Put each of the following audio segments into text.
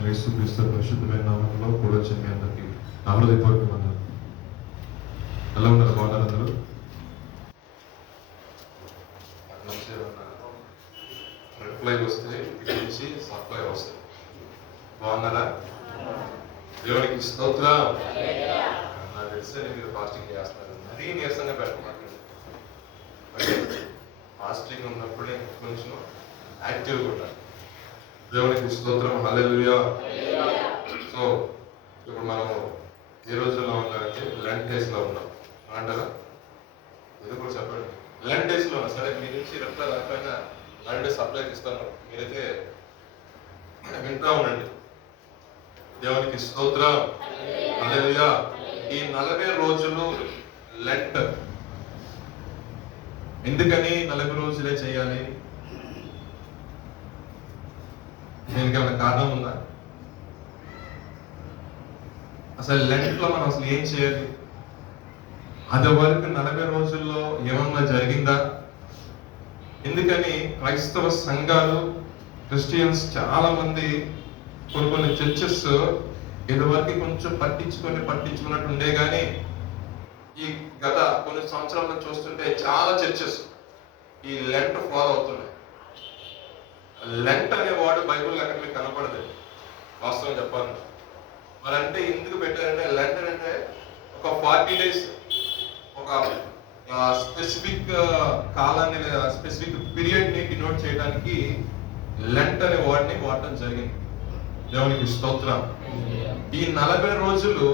రక్షణ యేసుక్రీస్తు పరిశుద్ధమైన నామములో కూడా వచ్చిన మీ అందరికీ నా హృదయపూర్వక వందనాలు. ఎలా ఉన్నారు? బాగున్నారు అందరూ? రిప్లై వస్తే ఇక్కడి నుంచి సప్లై వస్తాయి. బాగున్నారా? దేవునికి స్తోత్రం. నాకు తెలిస్తే మీరు ఫాస్టింగ్ చేస్తారు, మరీ నీరసంగా పెట్టమాకండి. ఓకే, ఫాస్టింగ్ ఉన్నప్పుడే కొంచెం యాక్టివ్గా ఉంటారు. దేవునికి స్తోత్రం. హల్లెలూయా. సో ఇప్పుడు మనము ఏ రోజుల్లో ఉన్నామంటే లెంట్ డేస్ లో ఉన్నాం అంటారా? ఇది కూడా చెప్పండి. లెంట్ డేస్ లో ఉన్నా సరే, మీ నుంచి రిప్లై రాకపోయినా లెంట్ డేస్ సప్లై ఇస్తాను, మీరైతే వింటా ఉండండి. దేవునికి స్తోత్రం. హల్లెలూయా. ఈ 40 రోజులు లెంట్. ఎందుకని 40 రోజులే చేయాలి? దీనికి ఏమైనా కారణం ఉందా? అసలు లెంట్ లో మనం అసలు ఏం చేయాలి? అది వరకు 40 రోజుల్లో ఏమన్నా జరిగిందా? ఎందుకని క్రైస్తవ సంఘాలు, క్రిస్టియన్స్ చాలా మంది కొన్ని చర్చెస్ ఇదివరకు కొంచెం పట్టించుకున్నట్టు ఉండే, కానీ ఈ గత కొన్ని సంవత్సరాల చూస్తుంటే చాలా చర్చెస్ ఈ లెంట్ ఫాలో అవుతున్నాయి. లెంట్ అనే వాడు బైబుల్ ఎక్కడ మీకు కనపడదు, వాస్తవం చెప్పాలి. మరి అంటే ఎందుకు పెట్టారంటే, లెంట్ అంటే ఒక 40 days ఒక స్పెసిఫిక్ కాలాన్ని, స్పెసిఫిక్ పీరియడ్ ని డినోట్ చేయడానికి లెంట్ అనే వర్డ్ ని వాడటం జరిగింది. దేవునికి స్తోత్రం. ఈ 40 రోజులు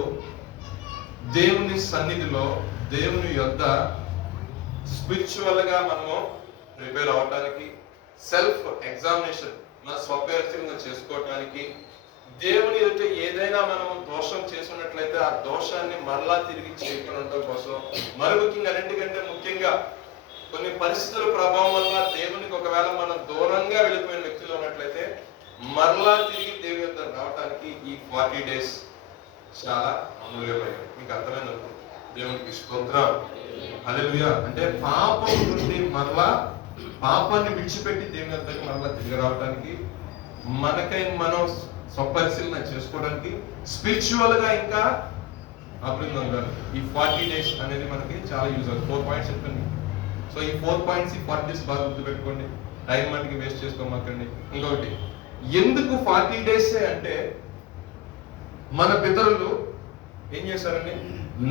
దేవుని సన్నిధిలో, దేవుని యొద్ద స్పిరిచువల్ గా మనము ప్రిపేర్ అవటానికి, సెల్ఫ్ ఎగ్జామినేషన్, మన స్వపరిశీలన చేసుకోవటానికి, దేవుని ఎదుట ఏదైనా మనం దోషం చేసినట్లయితే ఆ దోషాన్ని మరలా తిరిగి చేయకుండా ఉండడం కోసం, మరి ముఖ్యంగా అన్నింటికంటే ముఖ్యంగా కొన్ని పరిస్థితుల ప్రభావం వల్ల దేవునికి ఒకవేళ మనం దూరంగా వెళ్ళిపోయిన వ్యక్తులు ఉన్నట్లయితే మరలా తిరిగి దేవుని యొద్ద రావడానికి ఈ 40 days చాలా అమూల్యమైనవి. మీకు అర్థమైంది అనుకుంటున్నాను. దేవునికి స్తోత్రం. హల్లెలూయా. అంటే పాపం నుండి మరలా, పాపాన్ని విడిచిపెట్టి దేవుని యొద్దకు మరలా తిరిగి రావడానికి, మనకై మనం స్వపరిశీలన చేసుకోవడానికి, స్పిరిచువల్ గా ఇంకా అభివృద్ధి ఉండాలి. ఈ 40 days అనేది మనకి చాలా యూజ్ అవుతుంది. 4 points చెప్పండి. సో ఈ 4 points, ఈ 40 days బాగా గుర్తుపెట్టుకోండి. టైం మనకి వేస్ట్ చేసుకోమాకండి. ఇంకొకటి, ఎందుకు 40 days అంటే, మన పితరులు ఏం చేశారండి?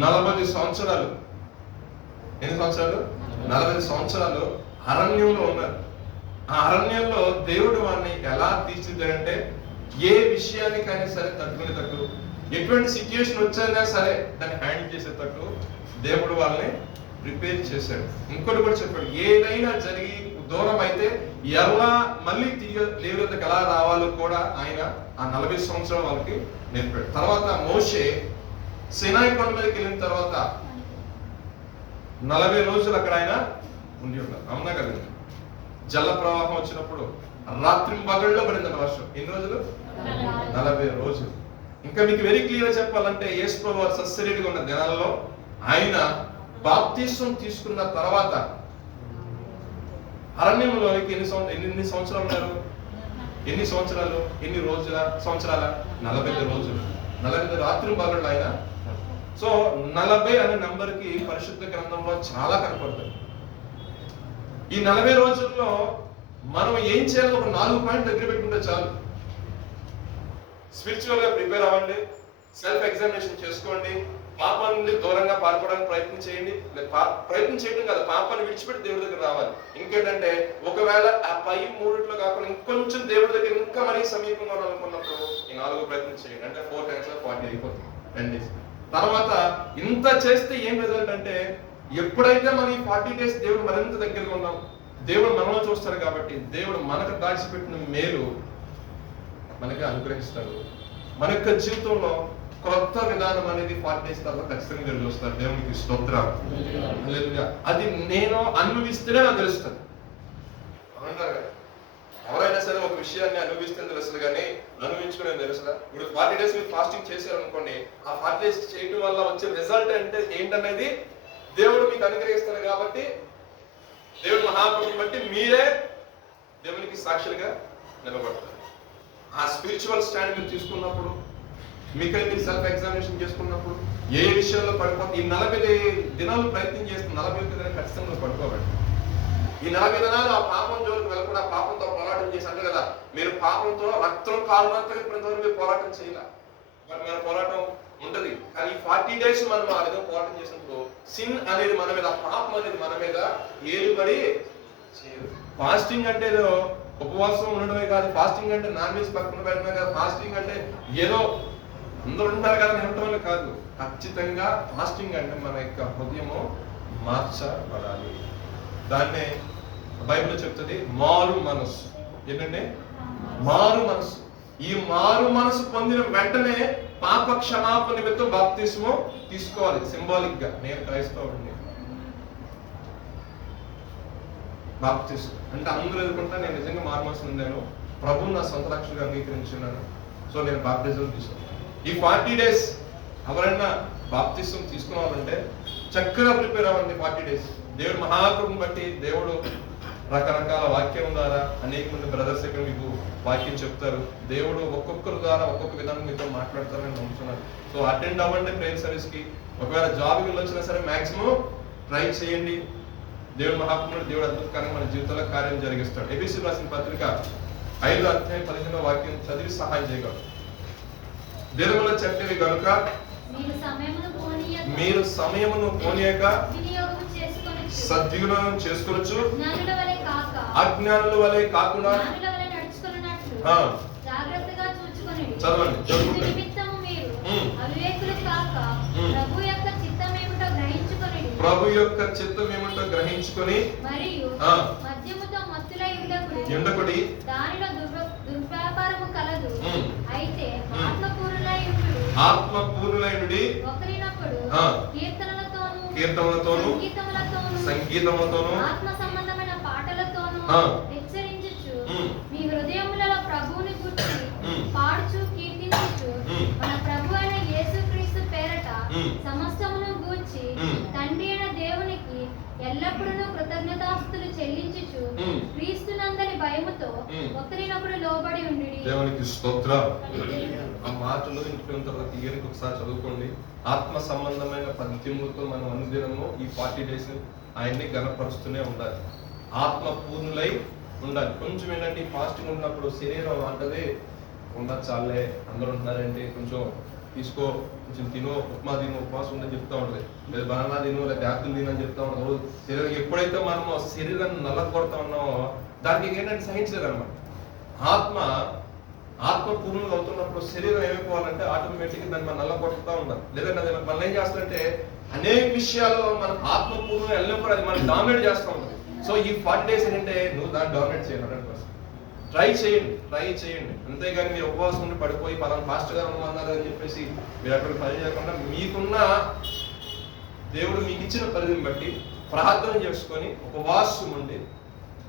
40 సంవత్సరాలు, ఎన్ని సంవత్సరాలు? 40 సంవత్సరాలు అరణ్యంలో ఉన్నారు. ఆ అరణ్యంలో దేవుడు వారిని ఎలా తీర్చిదిద్దాడంటే, ఏ విషయానికైనా సరే తట్టుకునేటట్టు, ఎటువంటి సిచ్యుయేషన్ వచ్చైనా సరే దాన్ని హ్యాండిల్ చేసేటట్టు దేవుడు వాళ్ళని ప్రిపేర్ చేశాడు. ఇంకోటి కూడా చెప్పాడు, ఏదైనా జరిగి దూరం అయితే ఎలా మళ్ళీ తిరిగి దేవుడి వద్దకు ఎలా రావాలో కూడా ఆయన ఆ 40 సంవత్సరాలు వాళ్ళకి నేర్పాడు. తర్వాత మోషే సినాయి కొండ మీదకి వెళ్ళిన తర్వాత 40 రోజులు అక్కడ ఆయన ఉండి ఉన్నారు. అవునా కదా? జల ప్రవాహం వచ్చినప్పుడు రాత్రి పగళ్ళలో పడింది వర్షం. ఎన్ని రోజులు? 40 రోజులు. ఇంకా మీకు వెరీ క్లియర్ చెప్పాలంటే, యేసు ప్రభువు సస్యరీడిగా ఉన్న దినాలలో ఆయన బాప్తిసం తీసుకున్న తర్వాత అరణ్యంలోనికి ఎన్ని సంవత్సరాలు ఉన్నారు? ఎన్ని సంవత్సరాలు? ఎన్ని సంవత్సరాల? 40 రోజులు. 40 రాత్రి పగళ్ళు ఆయన. సో 40 అనే నంబర్ కి పరిశుద్ధ గ్రంథంలో చాలా కనపడుతుంది. ఈ 40 రోజుల్లో మనం ఏం చేయాలో ఒక 4 పాయింట్ దగ్గర పెట్టుకుంటే చాలు. స్పిరిచువల్ గా ప్రిపేర్ అవ్వండి, సెల్ఫ్ ఎగ్జామినేషన్ చేసుకోండి, పాపం నుండి దూరంగా పారిపోవడానికి ప్రయత్నం చేయండి. ప్రయత్నం చేయడం కాదు, పాపాన్ని విడిచిపెట్టి దేవుడి దగ్గర రావాలి. ఇంకేంటంటే, ఒకవేళ ఆ పై 3 కాకుండా ఇంకొంచెం దేవుడి దగ్గర ఇంకా మరీ సమీపంగా అనుకున్నప్పుడు ఈ 4 ప్రయత్నం చేయండి. అంటే 4 times 40 అయిపోతుంది 10 days. తర్వాత ఇంత చేస్తే ఏం రిజల్ట్ అంటే, ఎప్పుడైతే మనం ఈ 40 days దేవుడు మరింత దగ్గరగా ఉన్నాం, దేవుడు మనలో చూస్తాడు కాబట్టి దేవుడు మనకు దాచిపెట్టిన మేలు మనకి అనుగ్రహిస్తాడు. మన యొక్క జీవితంలో కొత్త విధానం అనేది 40 days తర్వాత ఖచ్చితంగా చూస్తారు. దేవునికి స్తోత్రం. అది నేను అనుభవిస్తేనే నాకు తెలుస్తుంది. ఎవరైనా సరే ఒక విషయాన్ని అనుభవిస్తే తెలుస్తుంది, కానీ అనుభవించుకునే తెలుస్తుందా? ఇప్పుడు 40 days మీరు ఫాస్టింగ్ చేశారు అనుకోండి, ఆ 40 days చేయడం వల్ల వచ్చే రిజల్ట్ అంటే ఏంటనేది దేవుడు మీకు అనుగ్రహిస్తారు. కాబట్టి దేవుడు మహాప్రభుని బట్టి మీరే దేవునికి సాక్షులుగా నిలబడతారు. ఆ స్పిరిచువల్ స్టాండ్ మీరు తీసుకున్నప్పుడు, మీకై మీరు సెల్ఫ్ ఎగ్జామినేషన్ చేసుకున్నప్పుడు ఏ విషయంలో పడిపోతే ఈ 40 దినాలు ప్రయత్నం చేస్తున్న 41 దినాలు ఖచ్చితంగా పడిపోకండి. ఈ 40 దినాలు ఆ పాపం జోలికి వెళ్ళకుండా పాపంతో పోరాటం చేసి అంటే కదా, మీరు పాపంతో రక్తం కారునంతగా ఇప్పటివరకు మీరు పోరాటం చేయాల, బట్ మన పోరాటం ఉంటది. కానీ ఈ 40 days మనం ఆ విధంగా పోరాటం చేసినప్పుడు సిన్ అనేది మన మీద, పాపం అనేది మన మీద ఏలుబడి చేయదు. ఫాస్టింగ్ అంటే ఏదో ఉపవాసం ఉండడమే కాదు, ఫాస్టింగ్ అంటే నాన్ వెజ్ పక్కన పెట్టడమే కాదు, ఫాస్టింగ్ అంటే ఏదో అందరూ ఉంటారు కదా ఉండటం కాదు. ఖచ్చితంగా ఫాస్టింగ్ అంటే మన యొక్క హృదయము మార్చబడాలి. దాన్నే బైబిల్ చెప్తుంది మారు మనసు. ఏంటంటే మారు మనసు. ఈ మారు మనసు పొందిన వెంటనే పాప క్షమాపణ నిమిత్తం బాప్తిస్మం తీసుకోవాలి. సింబాలిక్ గా నేను క్రైస్తవుడిని, బాప్తిస్మం అంటే అందరూ ఎదుర్కొంటా నేను నిజంగా మారు మనసు ఉందాను, ప్రభువు నా సొంత రక్షణగా అంగీకరించున్నాను, సో నేను బాప్తిజం తీసుకున్నాను. ఈ 40 days ఎవరైనా బాప్తిస్మం తీసుకున్నారంటే చక్కగా ప్రిపేర్ అవ్వండి. 40 days దేవుడు మహాకృపను బట్టి దేవుడు రకరకాల వాక్యం ద్వారా అనేక మంది బ్రదర్స్ ఇక్కడ మీకు వాక్యం చెప్తారు. దేవుడు ఒక్కొక్కరి ద్వారా ఒక్కొక్క విధానం మీతో మాట్లాడతారని నమ్ముతున్నాను. సో అటెండ్ అవ్వండి ప్రేయర్ సర్వీస్ కి. ఒకవేళ జాబ్కి వెళ్ళొచ్చినా సరే మాక్సిమం ట్రై చేయండి. దేవుడు మహాకృపను దేవుడు అద్భుతకరంగా మన జీవితంలో కార్యం జరిగిస్తాడు. ఎఫెసీయులకు రాసిన పత్రిక 5:15 వాక్యం చదివి సహాయం చేయగలరు. దినముల చెడ్డవి గనుక మీరు సమయమును పోనీయక సద్వినియోగం చేసుకోవచ్చు, అజ్ఞానుల వలె కాకుండా చదవండి. ప్రభు యొక్క చిత్తం ఏమిటో గ్రహించుకొని ఉండకుడి. ఆత్మపూర్ణులైనడి కీర్తనలతోను సంగీతములతోను ఆత్మ సంబంధమైన పాటలతోను హెచ్చరించుచు మీ హృదయములలో ప్రభువుని గురించి పాడుచు కీర్తించుచు మన ప్రభు అయిన యేసుక్రీస్తు పేరట సమస్తమును గూర్చి తండ్రి అయిన దేవునికి ఎల్లప్పుడూ కృతజ్ఞతాస్తుతులు చెల్లించుచు క్రీస్తునందరి భయముతో ఒకరినొకరు లోబడి ఉండుడి. దేవునికి స్తోత్రం. ఆ మాటలు ఇంటికి తర్వాత తీయనికి ఒకసారి చదువుకోండి. ఆత్మ సంబంధమైన పద్యములతో మనం అనుదినము ఈ 40 days ఆయన్ని గణపరుస్తూనే ఉండాలి. ఆత్మ పూర్ణులై ఉండాలి. కొంచెం ఏంటంటే ఫాస్టింగ్ ఉన్నప్పుడు శరీరం అంటది ఉండచాలే, అందరూ ఉంటున్నారంటే కొంచెం తీసుకో, కొంచెం తినో, ఉప్మా తిను, ఉపవాసం ఉందని చెప్తా ఉంటుంది, లేదా బనానా తిను, లేదా యాపిల్ తిను అని చెప్తా ఉంటారు. శరీరం ఎప్పుడైతే మనము శరీరాన్ని నల్లగొడతా ఉన్నామో దానికి ఏంటంటే సహించలేదు అనమాట. ఆత్మ పూర్ణులు అవుతున్నప్పుడు శరీరం ఏమైపోవాలంటే ఆటోమేటిక్గా దాన్ని మనం నల్లగొడతా ఉండాలి. లేదంటే అది మనం ఏం చేస్తుందంటే అనేక విషయాల్లో మనం ఆత్మ పూర్ణులు వెళ్ళినప్పుడు అది మనం డామినేట్ చేస్తూ ఉంటుంది. సో ఈ 40 days ఏంటంటే నువ్వు దాన్ని డామినేట్ చేయాలి. 100% ట్రై చేయండి. అంతేగాని మీరు ఉపవాసం ఉండి పడిపోయి పలానా ఫాస్ట్గా ఉండమన్నారు అని చెప్పేసి మీరు అక్కడ పని చేయకుండా మీకున్న దేవుడు మీకు ఇచ్చిన పరిధిని బట్టి ప్రార్థన చేసుకొని ఉపవాసం ఉండి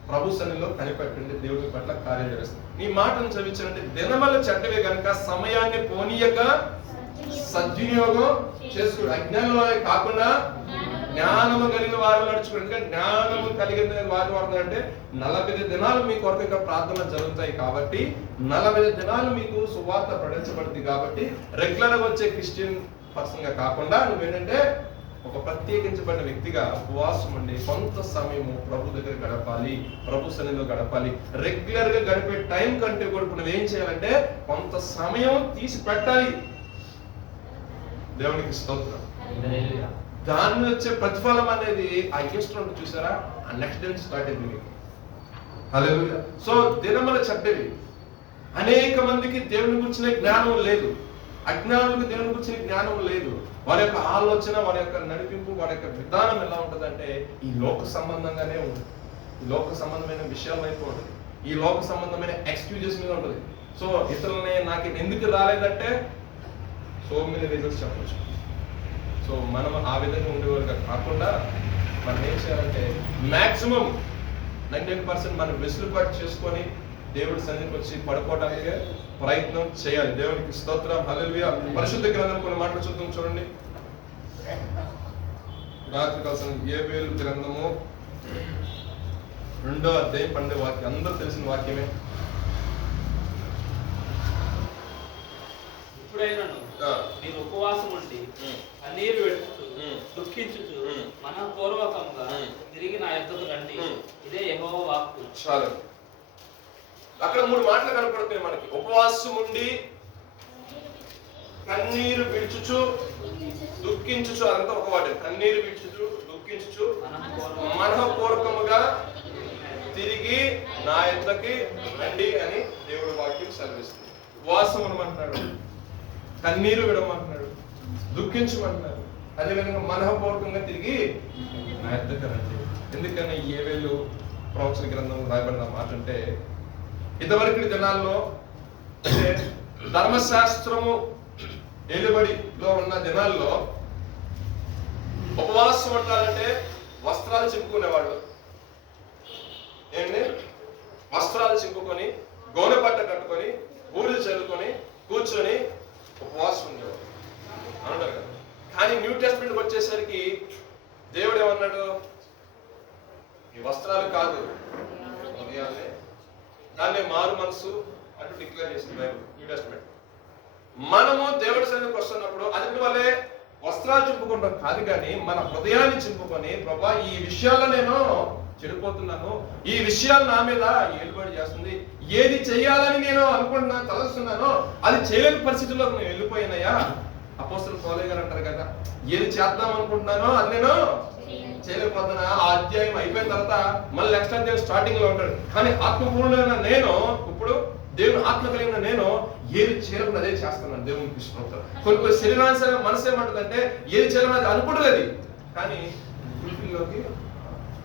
ప్రభు సన్నిధిలో కనిపెట్టండి. దేవుడి పట్ల కార్యం చేస్తుంది. నీ మాటను చదివించాలంటే దినమల చెడ్డవే కనుక సమయాన్ని పోనీయక సద్వినియోగం చేసుకోండి. అజ్ఞానంలోనే కాకుండా జ్ఞానము కలిగిన వారు నడుచుకోండి. ఇంకా జ్ఞానము కలిగిన వారు అంటే 40 దినాలు మీ కొరకు ఇంకా ప్రార్థన జరుగుతాయి కాబట్టి 40 దినాలు మీకు సువార్త ప్రకటించబడుతుంది. కాబట్టి రెగ్యులర్ గా వచ్చే క్రిస్టియన్ పర్సన్ గా కాకుండా నువ్వేంటంటే ఒక ప్రత్యేకించబడిన వ్యక్తిగా ఉపవాసం ఉండి కొంత సమయము ప్రభు దగ్గర గడపాలి, ప్రభు సన్నిధిలో గడపాలి. రెగ్యులర్ గా గడిపే టైం కంటే కూడా ఇప్పుడు నువ్వేం చేయాలంటే కొంత సమయం తీసి పెట్టాలి. దేవునికి స్తోత్రం. దాని వచ్చే ప్రతిఫలం అనేది ఆ ఇష్టం చూసారా, ఆ నెక్స్ట్ డే స్టార్ట్ అయింది. హల్లెలూయా. సో దినముల చెడ్డవి. అనేక మందికి దేవుని గురించిన జ్ఞానం లేదు, అజ్ఞానులకు దేవుని గురించిన జ్ఞానం లేదు. వారి యొక్క ఆలోచన, వారి యొక్క నడిపింపు, వారి యొక్క విధానం ఎలా ఉంటుందంటే ఈ లోక సంబంధంగానే ఉంటుంది. ఈ లోక సంబంధమైన విషయాల వైపు ఉంటుంది. ఈ లోక సంబంధమైన ఎక్స్క్యూజెస్ మీద ఉంటుంది. సో ఇతరులని నాకు ఎందుకు రాలేదంటే సో మెనీ రీజన్స్ చెప్పచ్చు. సో మనం ఆ విధంగా ఉండేవారుగా కాకుండా మనం ఏం చేయాలంటే మాక్సిమం 99% మనం వెసులుబాటు చేసుకొని దేవుడి సన్నిధికి వచ్చి పడుకోవడానికి ప్రయత్నం చేయాలి. దేవునికి స్తోత్రం. హల్లెలూయా. పరిశుద్ధ గ్రంథం కొన్ని మాటలు చూద్దాం చూడండి. రాత్రి కాల్సిన యోవేలు గ్రంథము 2వ అధ్యాయం 12వ వాక్యం అందరూ తెలిసిన వాక్యమే. ఇప్పుడైనను మీరు ఉపవాసం ఉండి కన్నీరు పెట్టుచు దుఃఖించుచు మనఃపూర్వకంగా తిరిగి నా యొద్దకు రండి. ఇదే యెహోవా వాక్కు. చాలు. అక్కడ 3 మాటలు కనపడుతున్నాయి మనకి. ఉపవాసం ఉండి కన్నీరు విడుచుచు దుఃఖించుచు, అదంతా ఒక వాటి. కన్నీరు విడుచుచు దుఃఖించుచు మనఃపూర్వకముగా తిరిగి నా యొద్దకి రండి అని దేవుడు వాక్యం సెలవిస్తుంది. ఉపవాసం ఉండమంటున్నాడు, కన్నీరు విడమంటున్నాడు, దుఃఖించమంటున్నాడు, అదేవిధంగా మనఃపూర్వకంగా తిరిగి నా యొద్దకు రండి. ఎందుకని యేవేలు ప్రవచన గ్రంథం రాయబడిన మాట అంటే, ఇంతవరకు దినాల్లో అంటే ధర్మశాస్త్రము ఏలుబడిలో ఉన్న దినాల్లో ఉపవాసం ఉండాలంటే వస్త్రాలు చింపుకునేవాళ్ళు. ఏంటి? వస్త్రాలు చింపుకొని గోనె పట్ట కట్టుకొని బూడిద చల్లుకొని కూర్చొని ఉపవాసం ఉండేవాడు అంటారు కదా. కానీ న్యూ టెస్ట్మెంట్కి వచ్చేసరికి దేవుడు ఏమన్నాడు? ఈ వస్త్రాలు కాదు, హృదయాలే. దాన్ని మారు మనసు అంటూ డిక్లేర్ చేసింది బైబిల్, న్యూ టెస్ట్మెంట్. మనము దేవుడి సన్నిధికి వస్తున్నప్పుడు అది వల్లే వస్త్రాలు చింపుకుంటాం కాదు, కానీ మన హృదయాన్ని చింపుకొని, ప్రభా ఈ విషయాల్లో నేను చెడిపోతున్నాను, ఈ విషయాలు నా మీద ఏలుబడి చేస్తుంది, ఏది చేయాలని నేను అనుకుంటున్నాను తలస్తున్నానో అది చేయలేని పరిస్థితుల్లో నేను వెళ్ళిపోయినాయా. అపోస్తలుడు పౌలు గారు అంటారు కదా, ఏది చేద్దాం అనుకుంటున్నానో అది నేను చేయలేకపోతున్నా. ఆ అధ్యాయం అయిపోయిన తర్వాత మళ్ళీ నెక్స్ట్ అధ్యాయం స్టార్టింగ్ లో ఉంటాడు. కానీ ఆత్మపూర్ణమైన నేను, ఇప్పుడు దేవుని ఆత్మ కలిగిన నేను ఏది చేయాలని అదే చేస్తున్నాను. దేవునికి ఇష్టం. కొన్ని శరీరానుసారం మనసు ఏమంటుందంటే ఏది చేయాలని అది అనుకుంటుంది, కానీ లోకి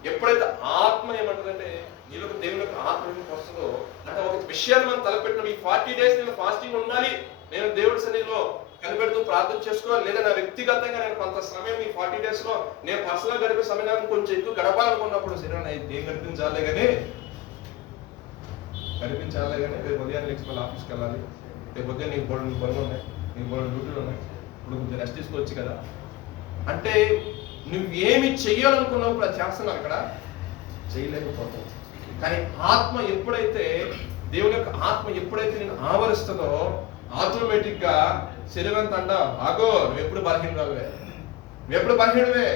ఎప్పుడైతే ఆత్మ ఏమంటుందంటే నీలోకి దేవునికి ఆత్మ వస్తుందో, అంటే ఒక విషయాన్ని మనం తలపెట్టిన ఈ 40 days నేను ఫాస్టింగ్ ఉండాలి, నేను దేవుడి సన్నిధిలో కనిపెడుతూ ప్రార్థన చేసుకోవాలి, లేదా నా వ్యక్తిగతంగా నేను కొంత సమయం ఈ 40 days లో నేను పర్సనల్ గడిపే సమయాన్ని కొంచెం ఎక్కువ గడపాలనుకున్నప్పుడు శరీరాన్ని ఏం గడిపించాలే కానీ రేపు ఉదయాన్ని నెక్స్ట్ మళ్ళీ ఆఫీస్కి వెళ్ళాలి, రేపు ఉదయం నీకు బోర్డు పనులు ఉన్నాయి, నీకు బోర్డు డ్యూటీలు ఉన్నాయి, ఇప్పుడు కొంచెం రెస్ట్ తీసుకోవచ్చు కదా అంటే నువ్వేమి చెయ్యాలనుకున్నప్పుడు అది చేస్తున్నావు, అక్కడ చేయలేకపోతావు. కానీ ఆత్మ ఎప్పుడైతే దేవుని యొక్క ఆత్మ ఎప్పుడైతే నేను ఆవరిస్తుందో ఆటోమేటిక్ గా శరీరం తండ ఆగో, నువ్వు ఎప్పుడు బలహీనవే,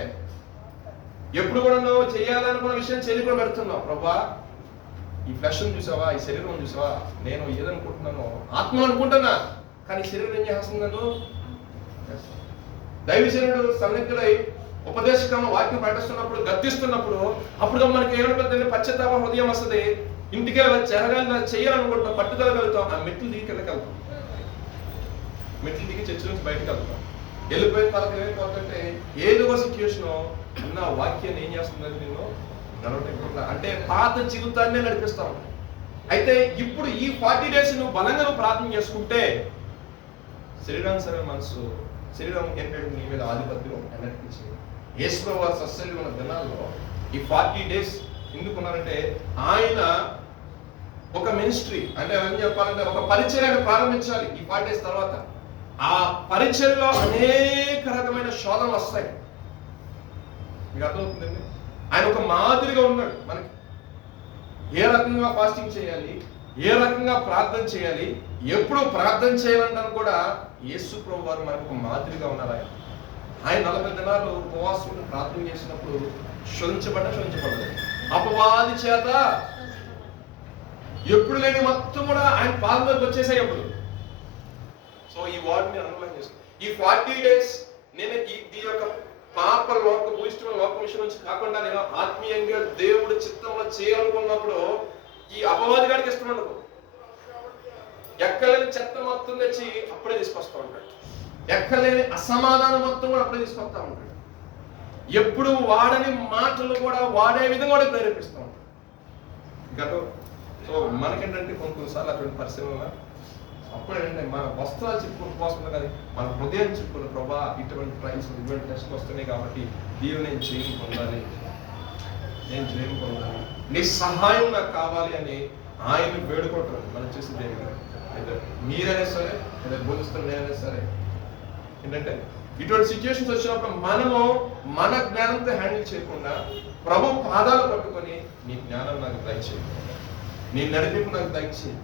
ఎప్పుడు కూడా నువ్వు చేయాలనుకున్న విషయం చేయకుండా పెడుతున్నావు. ప్రభా ఈ ఫ్లెష్ చూసావా, ఈ శరీరం చూసావా, నేను ఏదనుకుంటున్నానో ఆత్మ అనుకుంటున్నా, కానీ శరీరం ఏం చేస్తున్నాను? దైవజనుడు సన్నిధుడై ఉపదేశకరమైన వాక్యం ప్రకటిస్తున్నప్పుడు గద్దిస్తున్నప్పుడు అప్పుడు మనకి ఏమనుకుంటుంది? పశ్చాత్తాప హృదయం వస్తుంది. ఇంటికి జరగాలి చేయాలనుకుంటాం, పట్టుదల వెళ్తాం, ఆ మెట్లు దిగి వెళ్తాం, మెట్లు దిగి చర్చ నుంచి బయటకు వెళ్తాం. వెళ్ళిపోయిన తర్వాత ఏమైపోతుంటే ఏదో ఒక సిచ్యువేషన్ ఉన్న వాక్యాన్ని ఏం చేస్తుందని నేను నడవటం అంటే పాత జీవితాన్నే నడిపిస్తా ఉంటాను. అయితే ఇప్పుడు ఈ 40 days నువ్వు బలంగా నువ్వు ప్రార్థన చేసుకుంటే శరీరానుసరమైన మనసు, శరీరం ఏంటంటే నీ మీద ఆధిపత్యం ఎన్నటికి యేసుప్రభువు వారి సస్యలు ఉన్న దినాల్లో ఈ 40 days ఎందుకున్నారంటే ఆయన ఒక మినిస్ట్రీ అంటే ఏం చెప్పాలంటే ఒక పరిచర్యను ప్రారంభించాలి. ఈ 40 days తర్వాత ఆ పరిచర్యలో అనేక రకమైన శోధనలు వస్తాయి. మీకు అర్థమవుతుందండి? ఆయన ఒక మాదిరిగా ఉన్నాడు మనకి. ఏ రకంగా ఫాస్టింగ్ చేయాలి, ఏ రకంగా ప్రార్థన చేయాలి, ఎప్పుడు ప్రార్థన చేయాలంటాను కూడా యేసు ప్రభు వారు మనకు ఒక మాదిరిగా ఉన్నారు. ఆయన 40 దినాలు ఉపవాసం ప్రార్థన చేసినప్పుడు శోధించబడలేదు. అపవాది చేత ఎప్పుడు లేని మొత్తం కూడా ఆయన పాదలోకి వచ్చేసాయి అప్పుడు. సో ఈ వార్డ్ని అనుభవం చేసుకో. ఈ 40 days నేను ఈ యొక్క పాప లోక భూయిష్టమైన లోక విషయం నుంచి కాకుండా నేను ఆత్మీయంగా దేవుడి చిత్తంలో చేయాలనుకున్నప్పుడు ఈ అపవాది గారికి ఇష్టం ఉండదు. ఎక్కలేని చెత్త మొత్తం తెచ్చి అప్పుడే తీసుకొస్తా ఉంటాడు. ఎక్కలేని అసమాధానం మొత్తం కూడా అప్పుడే తీసుకొస్తా ఉంటాడు. ఎప్పుడు వాడని మాటలు కూడా వాడే విధంగా కూడా ప్రేరేపిస్తూ ఉంటాడు. సో మనకేంటంటే కొన్నిసార్లు అటువంటి పరిస్థితుల్లో అప్పుడేంటే మన వస్త్రాలు చెప్పుకుని పోస్తుంది కానీ మన హృదయం చెప్పుకున్న ప్రభా ఇటువంటి ట్రైల్స్ ఇటువంటి టెస్ట్ వస్తున్నాయి కాబట్టి దీన్ని నేను జయం పొందాలి, నీ సహాయం నాకు కావాలి అని ఆయన వేడుకుంటారు. మనం చేసింది ఏమి మీరైనా సరే లేదా బోధిస్తున్న నేనైనా సరే ఏంటంటే ఇటువంటి సిచ్యువేషన్స్ వచ్చినప్పుడు మనము మన జ్ఞానంతో హ్యాండిల్ చేయకుండా ప్రభు పాదాలు పట్టుకొని నీ జ్ఞానం నాకు దయచేయి, నీ నడిపింపు నాకు దయచేయి,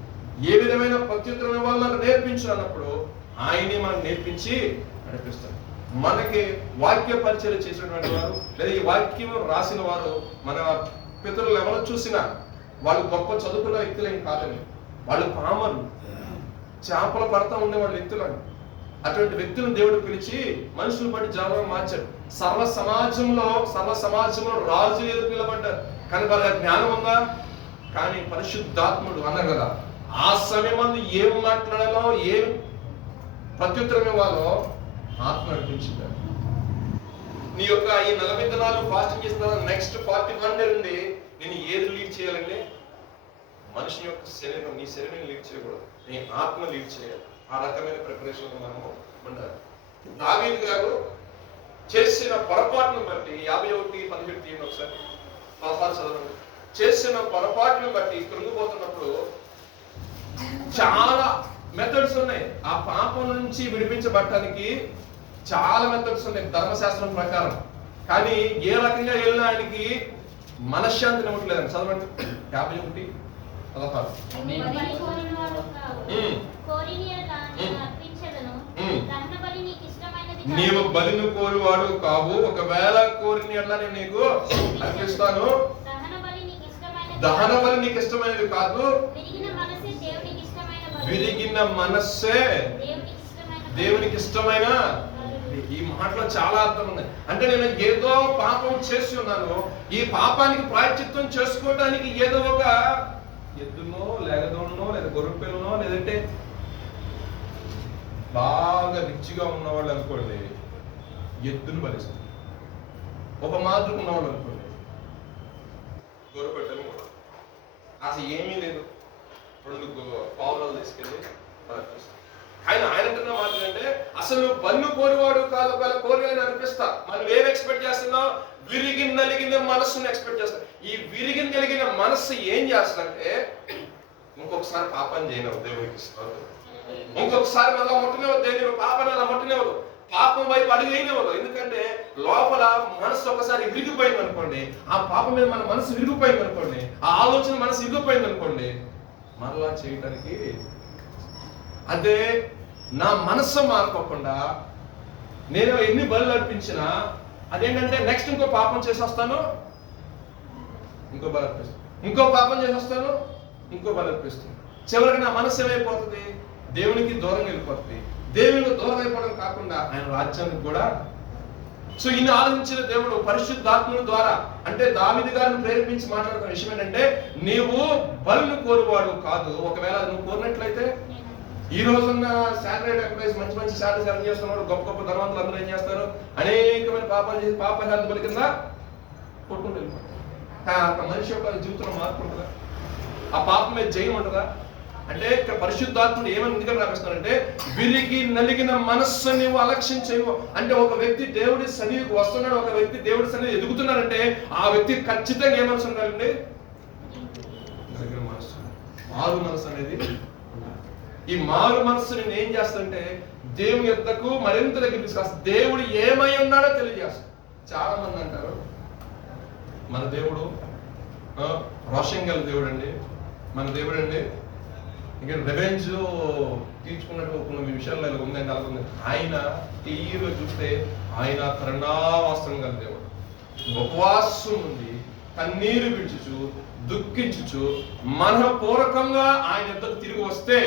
ఏ విధమైన ప్రత్యుత్తరం ఇవ్వాలో నాకు నేర్పించు అన్నప్పుడు ఆయనే మనకు నేర్పించి నడిపిస్తాడు. మనకి వాక్య పరిచయం చేసినటువంటి వారు లేదా ఈ వాక్యం రాసిన వారు మన పితరులు ఎవరు చూసినా వాళ్ళు గొప్ప చదువుకున్న వ్యక్తులేం కాదండి. వాళ్ళు పామరులు, చేపలు పడతా ఉండే వాళ్ళ వ్యక్తులని. అటువంటి వ్యక్తులను దేవుడు పిలిచి మనుషులు బట్టి జనాలను మార్చాడు. సర్వ సమాజంలో రాజు ఎదురు నిలబడ్డారు. కానీ వాళ్ళ జ్ఞానం ఉందా? కానీ పరిశుద్ధాత్ముడు అన్నారు కదా, ఆ సమయం మందు ఏం మాట్లాడాలో ఏం ప్రత్యుత్తరం ఇవ్వాలో ఆత్మ నడిపించింది. నీ యొక్క ఈ 40 దినాలు ఫాస్టింగ్ చేసిన నెక్స్ట్ 41 డే నుండి నేను ఏది లీడ్ చేయాలంటే మనిషి యొక్క శరీరం, నీ శరీరం లీడ్ చేయకూడదు, నీ ఆత్మ లీడ్ చేయాలి. ఆ రకమైన ప్రిపరేషన్ మనము ఉండాలి. దావీదు గారు చేసిన పొరపాటును బట్టి 51:17 తీయండి ఒకసారి, 16 చదవండి. చేసిన పొరపాటును బట్టి కృంగిపోతున్నప్పుడు చాలా మెథడ్స్ ఉన్నాయి. ఆ పాపం నుంచి విడిపించబడటానికి చాలా మెథడ్స్ ఉన్నాయి ధర్మశాస్త్రం ప్రకారం. కానీ ఏ రకంగా వెళ్ళినా ఆయనకి మనశ్శాంతిని ఇవ్వట్లేదండి. చదవండి 51:16. నీవు బలిని కోరువాడు కావు, ఒకవేళ కోరిన ఎట్లా నేను నీకు అర్పిస్తాను. దహన బలి నీకు ఇష్టమైనది కాదు, విరిగిన మనస్సే దేవునికి ఇష్టమైన. ఈ మాటలో చాలా అర్థం ఉంది. అంటే నేను ఏదో పాపం చేసి ఉన్నాను, ఈ పాపానికి ప్రాయశ్చిత్తం చేసుకోవడానికి ఏదో ఒక ఎద్దునో లేగదోనో లేదా గొర్రెపిల్లనో లేదంటే బాగా రిచ్గా ఉన్నవాళ్ళు అనుకోండి ఎద్దును బలిస్తారు. ఒక మాదిరి ఉన్నవాళ్ళు అనుకోండి గొర్రెపిట్టలు కూడా అసలు ఏమీ లేదు, 2 పావురాలు తీసుకెళ్ళి అర్పిస్తారు. ఆయన అంటున్న మాట ఏంటంటే అసలు బన్ను కోరివాడు కాదు, ఒకవేళ కోరికలను అనిపిస్తా. మనం ఏం ఎక్స్పెక్ట్ చేస్తున్నాం? విరిగి నలిగిన మనస్సును ఎక్స్పెక్ట్ చేస్తాం. ఈ విరిగి నలిగిన మనస్సు ఏం చేస్తుందంటే ఇంకొకసారి పాపం చేయనవు, దేవునికి ఇస్తారు. ఇంకొకసారి మళ్ళీ ముట్టనివ్వదు, దేవుని పాపాన్ని అలా ముట్టనివ్వదు, పాపం వైపు అడుగు వేయనివ్వదు. ఎందుకంటే లోపల మనస్సు ఒకసారి విరిగిపోయింది అనుకోండి, ఆ పాపం మీద మన మనసు విరిగిపోయింది అనుకోండి, ఆ ఆలోచన మనసు విరిగిపోయింది అనుకోండి, మరలా చేయడానికి. అదే నా మనస్సు మారుకోకుండా నేను ఎన్ని బలు అర్పించినా అదేంటంటే నెక్స్ట్ ఇంకో పాపం చేసి వస్తాను, ఇంకో బలు అర్పిస్తాను, ఇంకో పాపం చేసి వస్తాను, ఇంకో బలు అర్పిస్తాను. చివరికి నా మనస్సు ఏమైపోతుంది? దేవునికి దూరం వెళ్ళిపోతుంది. దేవునికి దూరం అయిపోవడం కాకుండా ఆయన రాజ్యానికి కూడా. సో ఇన్ని ఆలోచించిన దేవుడు పరిశుద్ధాత్ముల ద్వారా, అంటే దావీదు గారిని ప్రేరేపించి మాట్లాడుతున్న విషయం ఏంటంటే నీవు బలును కోరువాడు కాదు, ఒకవేళ నువ్వు కోరినట్లయితే. ఈ రోజున్న శాటిలైట్ ఎంప్లాయీస్ మంచి మంచి శాలరీస్ ఎర్న్ చేస్తున్నారు, గొప్ప గొప్ప ధనవంతులు అందరూ ఏం చేస్తారు? అనేకమైన పాపాలు చేసి పాపహారం బలి కింద కొట్టుకుంటూ వెళ్ళిపోతారు. మనిషి యొక్క జీవితంలో మార్పు ఉంటుందా? ఆ పాపం మీద జయం ఉంటుందా? అంటే ఇక్కడ పరిశుద్ధాత్ముడు ఏమని ఎందుకని రాపిస్తున్నారంటే విరిగి నలిగిన మనస్సు నీవు అలక్ష్యం చేయవు. అంటే ఒక వ్యక్తి దేవుడి సన్నిధికి వస్తున్నాడు, ఒక వ్యక్తి దేవుడి సన్నిధి ఎదుగుతున్నాడంటే ఆ వ్యక్తి ఖచ్చితంగా ఏ మనసు ఉండాలండి? మనసు, మారు మనసు అనేది. ఈ మారు మనస్సు నేను ఏం చేస్తానంటే దేవుని యొద్దకు మరింత దగ్గర తీసుకొస్తాను. దేవుడు ఏమై ఉన్నాడో తెలియజేస్తాను. చాలా మంది అంటారు మన దేవుడు రోషం గల దేవుడు అండి, మన దేవుడు అండి ఇంకా రివెంజ్ తీర్చుకున్నట్టు కొన్ని విషయాల్లో ఇలా ఉందండి, అలా ఉంది. ఆయన తీరు చూస్తే ఆయన కరుణావాసం గల దేవుడు. ఉపవాసం ఉంది, కన్నీరు విడుచుచు దుఃఖించుచు మనపూర్వకంగా ఆయన యొద్దకు తిరిగి వస్తే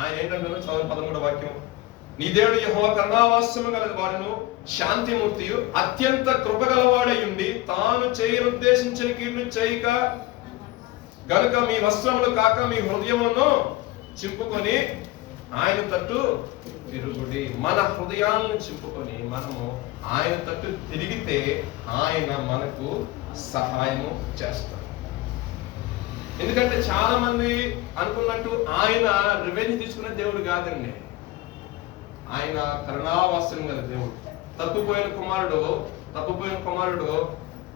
ఆయన ఏంటంటే చదవని 13వ వాక్యం, నీ దేవుడు యెహోవా కరుణావాసము గల వాడును, శాంతిమూర్తియు, అత్యంత కృపగలవాడై ఉండి తాను చేయనుద్దేశించిన కీడును చేయక గనుక మీ వస్త్రములు కాక మీ హృదయములను చింపుకొని ఆయన తట్టు తిరుగుడి. మన హృదయాలను చింపుకొని మనము ఆయన తట్టు తిరిగితే ఆయన మనకు సహాయము చేస్తాడు. ఎందుకంటే చాలా మంది అనుకున్నట్టు ఆయన రివెంజ్ తీసుకునే దేవుడు కాదండి, ఆయన కరుణావాసం గల దేవుడు. తప్పిపోయిన కుమారుడు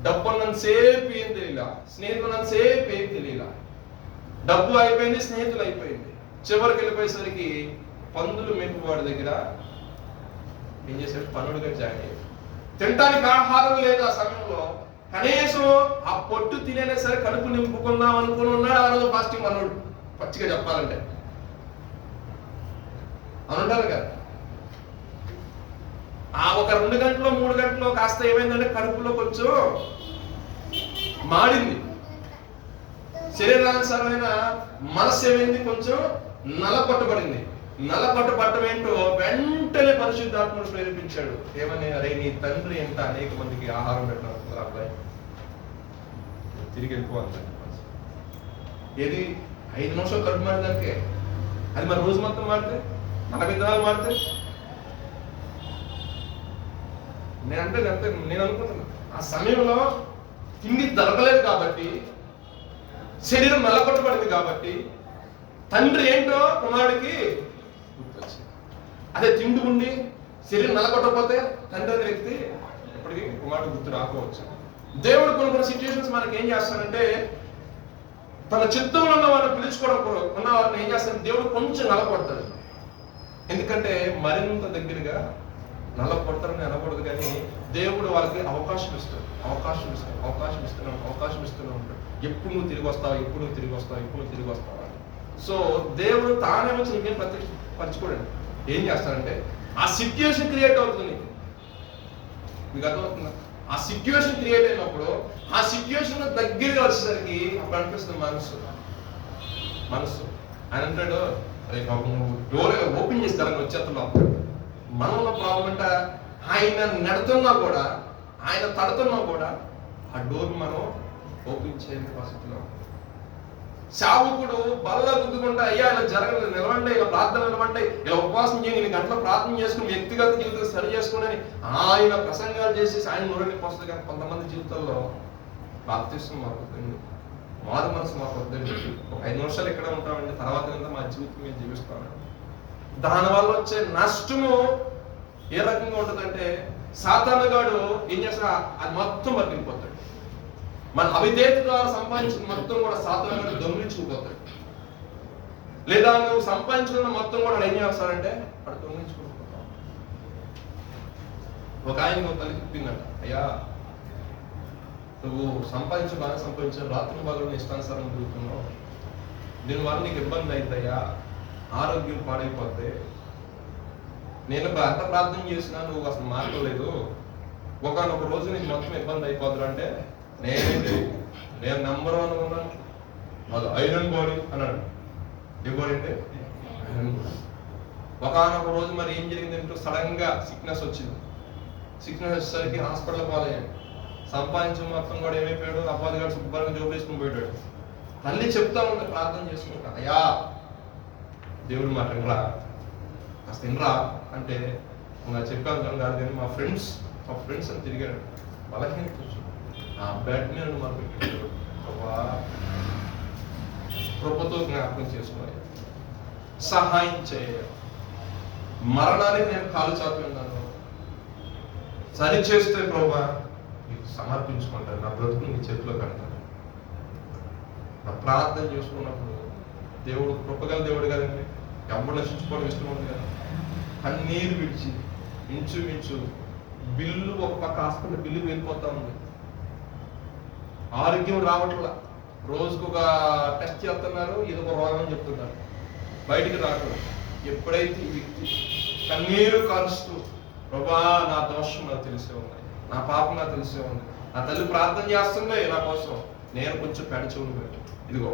డబ్బు ఉన్నంతసేపు ఏం తెలియలా, స్నేహితులు ఉన్నంతసేపు ఏం తెలియలా, డబ్బు అయిపోయింది, స్నేహితులు అయిపోయింది. చివరికి వెళ్ళిపోయేసరికి పందులు మేపువాడి దగ్గర ఏం చేశాడు? పనుడుగా జాయిన్ అయ్యాడు. తినడానికి ఆహారం లేదు ఆ సమయంలో, కనీసం ఆ పొట్టు తినేనా సరే కడుపు నింపుకుందాం అనుకుని ఉన్నాడు. ఆ రోజు ఫాస్టింగ్ అన్నాడు. పచ్చిగా చెప్పాలంటే అనుంటారు కదా. ఆ ఒక 2 గంటలో 3 గంటలో కాస్త ఏమైందంటే కడుపులో కొంచెం మాడింది. శరీరానుసారమైన మనస్సు ఏమైంది, కొంచెం నలపట్టుబడింది. నలపట్టుబట్టం ఏంటో వెంటనే పరిశుద్ధాత్ముడు ప్రేరేపించాడు. ఏమని, అరే నీ తండ్రి ఎంత అనేక మందికి ఆహారం పెట్టిన అబ్బాయి తిరిగి వెళ్ళిపోవాలి. ఏది 5 నిమిషాలు కడుపు మాడదానికే, అది మరి రోజు మొత్తం మాడితే 40 దినాలు మాడితే నేను అనుకుంటున్నా ఆ సమయంలో తిండి దొరకలేదు కాబట్టి, శరీరం నల్లకొట్టబడింది కాబట్టి తండ్రి ఏంటో కుమారుడికి గుర్తొచ్చింది. అదే తిండి ఉండి శరీరం నల్లకొట్టకపోతే తండ్రి అనే వ్యక్తి ఎప్పటికీ కుమారుడు గుర్తు రాకపోవచ్చు. దేవుడు కొన్ని సిచ్యువేషన్స్ మనకి ఏం చేస్తాడంటే, తన చిత్తంలో ఉన్న వారిని పిలుచుకోవడం ఉన్న వారిని ఏం చేస్తాడు, దేవుడు కొంచెం నల్లకొడతాడు. ఎందుకంటే మరింత దగ్గరగా నల్లకొడతారని అనకూడదు, కానీ దేవుడు వాళ్ళకి అవకాశం ఇస్తాడు. అవకాశం ఇస్తూనే ఉంటాడు. ఎప్పుడు నువ్వు తిరిగి వస్తావు. సో దేవుడు తానే వచ్చి నీకేం ప్రత్యక్షపరచుకోడండి. ఏం చేస్తాడంటే ఆ సిచ్యుయేషన్ క్రియేట్ అవుతుంది. మీకు అర్థమవుతుందా? ఆ సిచ్యువేషన్ క్రియేట్ అయినప్పుడు ఆ సిచ్యువేషన్ దగ్గరగా వచ్చేసరికి అప్పుడు అనిపిస్తుంది మనసు ఆయన అంటాడు, డోర్ ఓపెన్ చేస్తారని వచ్చేస్తున్నాం. మనలో ప్రాబ్లం అంటే ఆయన నడుతున్నా కూడా, ఆయన తడుతున్నా కూడా ఆ డోర్ మనం ఓపెన్ చేయని పరిస్థితిలో. శావుకుడు బల్ల గుద్దుకుంటా, అయ్యా ఇలా జరగలేదు, నిలవండి, ఇలా ప్రార్థన నిలవండి, ఇలా ఉపవాసం చేయండి, నేను గంటలో ప్రార్థన చేసుకుని వ్యక్తిగత జీవితం సరి చేసుకోండి ఆయన ప్రసంగాలు చేసేసి ఆయన నూరని పోస్తుంది. కానీ కొంతమంది జీవితాల్లో బాప్తిస్మం మాకొద్దండి, మారు మనసు మాకొద్దండి, ఒక 5 నిమిషాలు ఇక్కడ ఉంటామండి, తర్వాత మా జీవితం మేము జీవిస్తామండి. దానివల్ల వచ్చే నష్టము ఏ రకంగా ఉంటుందంటే, సాతానుగాడు ఏం చేస్తా అది మొత్తం పట్టుకుపోతాడు. మన అవిధేయత ద్వారా సంపాదించిన మొత్తం కూడా సాతానుగాడు దొంగిలించుకుపోతాడు. లేదా నువ్వు సంపాదించుకున్న మొత్తం కూడా ఏం చేస్తాడంటే వాడు దొంగిలించుకుంటుపోతావు. ఒక ఆయన తల్లి చెప్పిందంట, అయ్యా నువ్వు బాగా సంపాదించిన రాత్రి బాగా ఇష్టానుసారం తిరుగుతున్నావు, దీనివల్ల నీకు ఇబ్బంది అవుతాయా, ఆరోగ్యం పాడైపోతే, నేను ఎంత ప్రార్థన చేసినా నువ్వు అసలు మారలేదు, ఒకనొక రోజు నీకు మొత్తం ఇబ్బంది అయిపోతున్నా అంటే, నేను నంబర్ 1 ఉన్నాను, అది ఐరన్ బాడీ అన్నాడు. ఏ బాడీ అంటే ఐరన్ బాడీ. ఒకనొక రోజు మరి ఏం జరిగిందంటే సడన్ గా సిక్నెస్ వచ్చింది. సిక్నెస్ వచ్చేసరికి హాస్పిటల్ పాలయ్యాడు. సంపాదించిన మొత్తం కూడా ఏమైపోయాడు, అబ్బాయి గారు శుభ్రంగా జోబు వేసుకుని పోయాడు. తల్లి చెప్తా ఉంది ప్రార్థన చేసుకుంటా, అయ్యా దేవుడు మాట వినరా, కాస్త వినరా అంటే చెప్పాను కాదు, కానీ మా ఫ్రెండ్స్ అని తిరిగాడు. బలహీన ఆ బెడ్ మీద మనం పెట్టాడు. కృపతో జ్ఞాపకం చేసుకున్నాయి, సహాయం చేయ, మరణానికి నేను కాలు చాతున్నాను, సరి చేస్తే ప్రభా నీకు సమర్పించుకుంటాను, నా బ్రతుకు నీ చేతిలో పెడతాను. నా ప్రార్థన చేసుకున్నప్పుడు దేవుడు కృపగల దేవుడు కదండి, ఎవరు నశించుకోవడం ఇష్టం ఉంది కదా. కన్నీరు విడిచి ఇంచుమించు బిల్లు ఒక పక్క హాస్పిటల్ బిల్లు వెళ్ళిపోతా ఉంది. ఆరోగ్యం రావట్లా, రోజుకు ఒక టెస్ట్ చేస్తున్నారు, ఏదో ఒక రోగం అని చెప్తున్నారు, బయటికి రావట్లేదు. ఎప్పుడైతే ఈ వ్యక్తి కన్నీరు కారుస్తూ, ప్రభా నా దోషం నాకు తెలిసే ఉంది, నా పాపం నాకు తెలిసే ఉంది, నా తల్లి ప్రార్థన చేస్తుంది నా కోసం, నేను కొంచెం పెడచూడు పెట్టు, ఇదిగో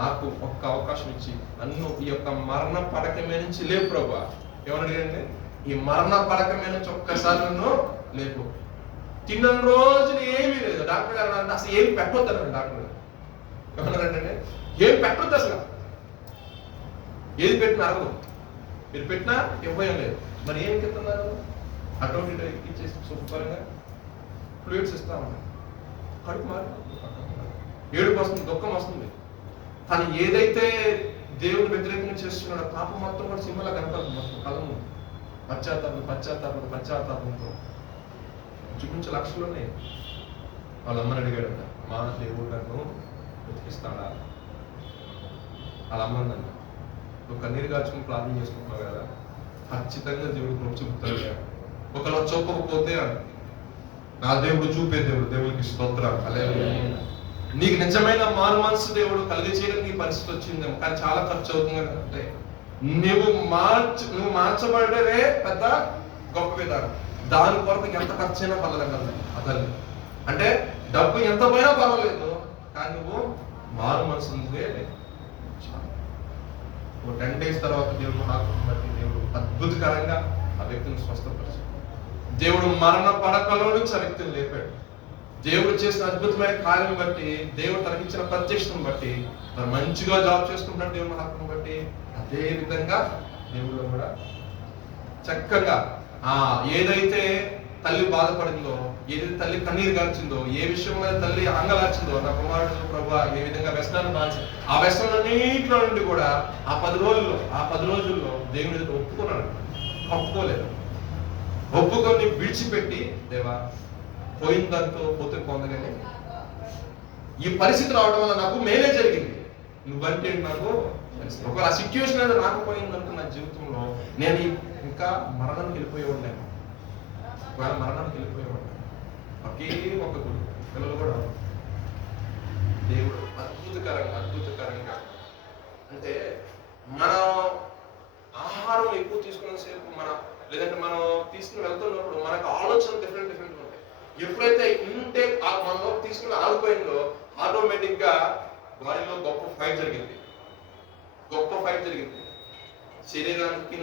నాకు ఒక్క అవకాశం ఇచ్చి నన్ను ఈ యొక్క మరణ పడక మీద నుంచి లేపు ప్రభా. ఏమన్నాడంటే, ఈ మరణ పడక మీద నుంచి ఒక్కసారి నన్ను లేపు. తిన్న రోజులు ఏమీ లేదు. డాక్టర్ గారు అంటే అసలు ఏం పెట్టొద్దు. డాక్టర్ గారు ఏమన్నారంటే, ఏం పెట్టొద్దు అసలు, ఏది పెట్టినా అరగదు, మీరు పెట్టినా ఇవ్వయం లేదు. మరి ఏం ఎక్కిస్తున్నారు, అటువంటి ఎక్కిచ్చేసి శుభ్రంగా ఫ్లూయిడ్స్ ఇస్తా ఉన్నారు. కడుపు మారి ఏడుపు వస్తుంది, దుఃఖం వస్తుంది. తను ఏదైతే దేవుడు వ్యతిరేకంగా చేస్తున్నాడో పాపం మొత్తం కూడా సినిమాలో కనపడుతుంది. మొత్తం కలము పశ్చాత్తాపంతో చూపించే లక్షలు ఉన్నాయి. వాళ్ళ అమ్మని అడిగాడంట, మా దేవుడు నన్ను బ్రతికిస్తాడా? వాళ్ళ అమ్మని నన్ను నువ్వు కన్నీరు కాచుకుని ప్రార్థన చేసుకుంటున్నావు కదా, ఖచ్చితంగా దేవుడు కృప చూపుతాడు. ఒకవేళ చూపకపోతే నా దేవుడు చూపే దేవుడికి స్తోత్రం. అలాగే నీకు నిజమైన మారు మనసు దేవుడు కలిగజేయడానికి నీ పరిస్థితి వచ్చిందేమో, కానీ చాలా ఖర్చు అవుతుంది అంటే నువ్వు మార్చబడేదే పెద్ద గొప్ప విధానం. దాని కొరకు ఎంత ఖర్చు అయినా పర్లేదు అతను. అంటే డబ్బు ఎంత పోయినా పర్వాలేదు, కానీ నువ్వు మారు మనసు ఉంటే 10 days తర్వాత దేవుడు ఆత్మను బట్టి దేవుడు అద్భుతకరంగా ఆ వ్యక్తిని స్వస్థపరిచాడు. దేవుడు మరణ పడకలో నుంచి ఆ వ్యక్తిని లేపాడు. దేవుడు చేసిన అద్భుతమైన కార్యం బట్టి, దేవుడు తనకిచ్చిన ప్రత్యక్షతను బట్టి తను మంచిగా జాబ్ చేసుకుంటాడు దేవుని ఆత్మను బట్టి. అదే విధంగా దేవుడు కూడా చక్కగా ఏదైతే తల్లి బాధపడిందో, ఏదైతే తల్లి కన్నీరు గార్చిందో, ఏ విషయంలో తల్లి అంగలార్చిందో, నా కుమారుడు ప్రభువా ఏ విధంగా వ్యసనాన్ని మార్చి ఆ వ్యసనాలన్నింటిలో నుండి కూడా ఆ 10 రోజుల్లో దేవుని ఒప్పుకున్నాడు. ఒప్పుకోలేదు. ఒప్పుకొని విడిచిపెట్టి, దేవా పోయిన దాంతో పోతే పొందగానే ఈ పరిస్థితి రావడం వల్ల నాకు మేలే జరిగింది, నువ్వంటే నాకు ఒకవేళ ఆ సిచ్యువేషన్ అనేది రాకపోయిందంటే నా జీవితంలో నేను ఇంకా మరణానికి వెళ్ళిపోయేవాడిని. ఒకవేళ మరణానికి వెళ్ళిపోయేవాడిని. ఒకే ఒక గుడి పిల్లలు కూడా దేవుడు అద్భుతకరంగా అంటే మనం ఆహారం ఎక్కువ తీసుకున్న సేపు లేదంటే మనం తీసుకుని వెళ్తున్నప్పుడు మనకు ఆలోచన డిఫరెంట్ ఉంటాయి. ఎప్పుడైతే ఇంటేక్ మనలో తీసుకుని ఆగిపోయిందో ఆటోమేటిక్ గా బాడీలో గొప్ప ఫైట్ జరిగింది. శరీరానికి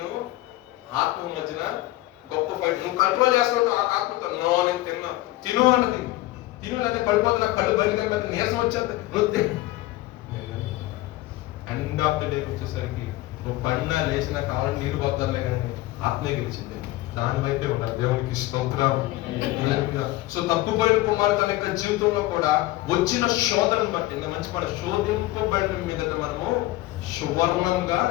ఆత్మ మధ్యన గొప్ప ఫైట్. నువ్వు కంట్రోల్ చేస్తున్నావు ఆత్మతో. నేను తిను అన్నది తిను అంటే పడిపోతున్నా, కళ్ళు బయటకు మీద నీరసం వచ్చేది. నువ్వు ఎండ్ ఆఫ్ ది డే వచ్చేసరికి నువ్వు పడినా లేచినా కావాలని నీరు పోతారులే కానీ ఆత్మే గెలిచింది. దాని వైపే ఉండాలి. దేవునికి స్తోత్రం. సో తప్పుపోయిన కుమారు తన యొక్క జీవితంలో కూడా వచ్చిన శోధనను బట్టి మంచి మాట, శోధింపబడిన మీదట మనము సువర్ణంగా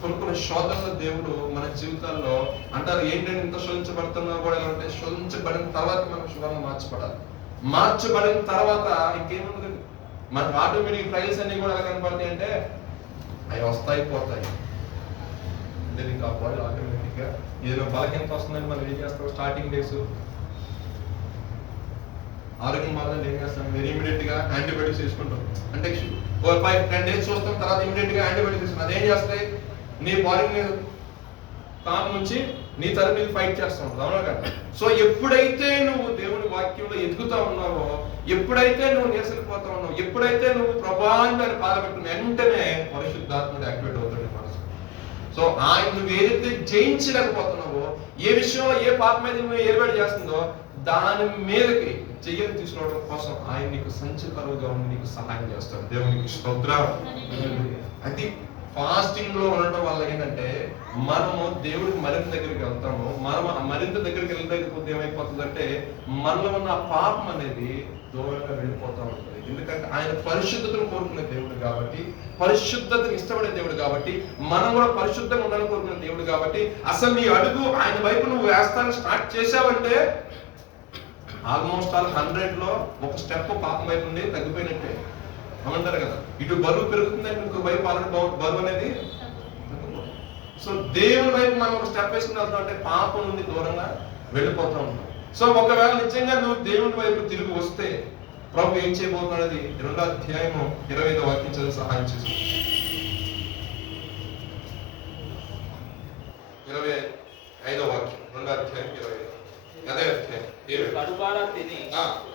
కొన్ని శోధనలు దేవుడు మన జీవితాల్లో అంటారు. ఏంటంటే ఇంత శోధించబడుతున్నా కూడా ఎలా అంటే శోధించబడిన తర్వాత మనం సువర్ణం మార్చబడిన తర్వాత ఇంకేముంది, మనకు ఆటోమేటిక్ ట్రయల్స్ అన్ని కూడా ఎలా కనపడతాయి అంటే అవి వస్తాయి పోతాయి. ఇంకా బాడీ ఆటోమేటిక్ గా ఏదైనా బలహీనత వస్తుందని మనం ఏం చేస్తాం, స్టార్టింగ్ డేస్ ఆరోగ్యం మాత్రం ఏం చేస్తాం, ఇమీడియట్ గా యాంటీబయాటిక్స్ తీసుకుంటాం. అంటే 5-10 days చూస్తాం, తర్వాత ఇమీడియట్ గా యాంటీబయాటిక్స్ తీసుకుంటాం. అదేం చేస్తాయి, నీ బాడీని కామ్ నుంచి నీ తరపు మీద ఫైట్ చేస్తూ ఉంటుంది. అవునా కదా? సో ఎప్పుడైతే నువ్వు దేవుని వాక్యంలో ఎదుగుతా ఉన్నావో, ఎప్పుడైతే నువ్వు నీరసలిపోతా ఉన్నావు, ఎప్పుడైతే నువ్వు ప్రభావాన్ని దాన్ని బాధపెట్టిన వెంటనే పరిశుద్ధాత్ముడు యాక్టివేట్ అవుతాడు మనసు. సో ఆయన నువ్వు ఏదైతే జయించలేకపోతున్నావో, ఏ విషయంలో ఏ పాప మీద నువ్వు ఏర్పాటు చేస్తుందో దాని మీదకి జయం తీసుకోవడం కోసం ఆయన నీకు సంచకరువుగా ఉండి నీకు సహాయం చేస్తాడు. దేవునికి స్తోత్రం. అది ఫాస్టింగ్ లో ఉండడం వల్ల ఏంటంటే మనము దేవుడికి మరింత దగ్గరికి వెళ్తాము. మనం మరింత దగ్గరికి వెళ్ళకపోతే ఏమైపోతుందంటే మనలో ఉన్న పాపం అనేది దూరంగా వెళ్ళిపోతా ఉంటుంది. ఎందుకంటే ఆయన పరిశుద్ధతను కోరుకునే దేవుడు కాబట్టి, పరిశుద్ధతను ఇష్టపడే దేవుడు కాబట్టి, మనం కూడా పరిశుద్ధంగా ఉండాలని కోరుకునే దేవుడు కాబట్టి, అసలు నీ అడుగు ఆయన వైపు నువ్వు వేస్తాను స్టార్ట్ చేసావంటే ఆల్మోస్ట్ 100లో ఒక స్టెప్ పాపం వైపు నుండి తగ్గిపోయినట్టే అంటారు కదా. ఇటు బరువు పెరుగుతుందంటే ఇంకొక వైపు ఆల్రెడీ బరువు అనేది. సో దేవుని వైపు మనం ఒక స్టెప్ వేసుకుని వెళ్తాం అంటే పాపం నుండి దూరంగా వెళ్ళిపోతా ఉంటాం. సో ఒకవేళ నిజంగా నువ్వు దేవుని వైపు తిరిగి వస్తే ప్రభు ఏం చేయబోతున్నది 2వ అధ్యాయము 25వ వాక్యం చదివి సహాయం చేసి 25వ వాక్యం 2వ అధ్యాయం 25. అదే అధ్యాయం కడుపారా తిని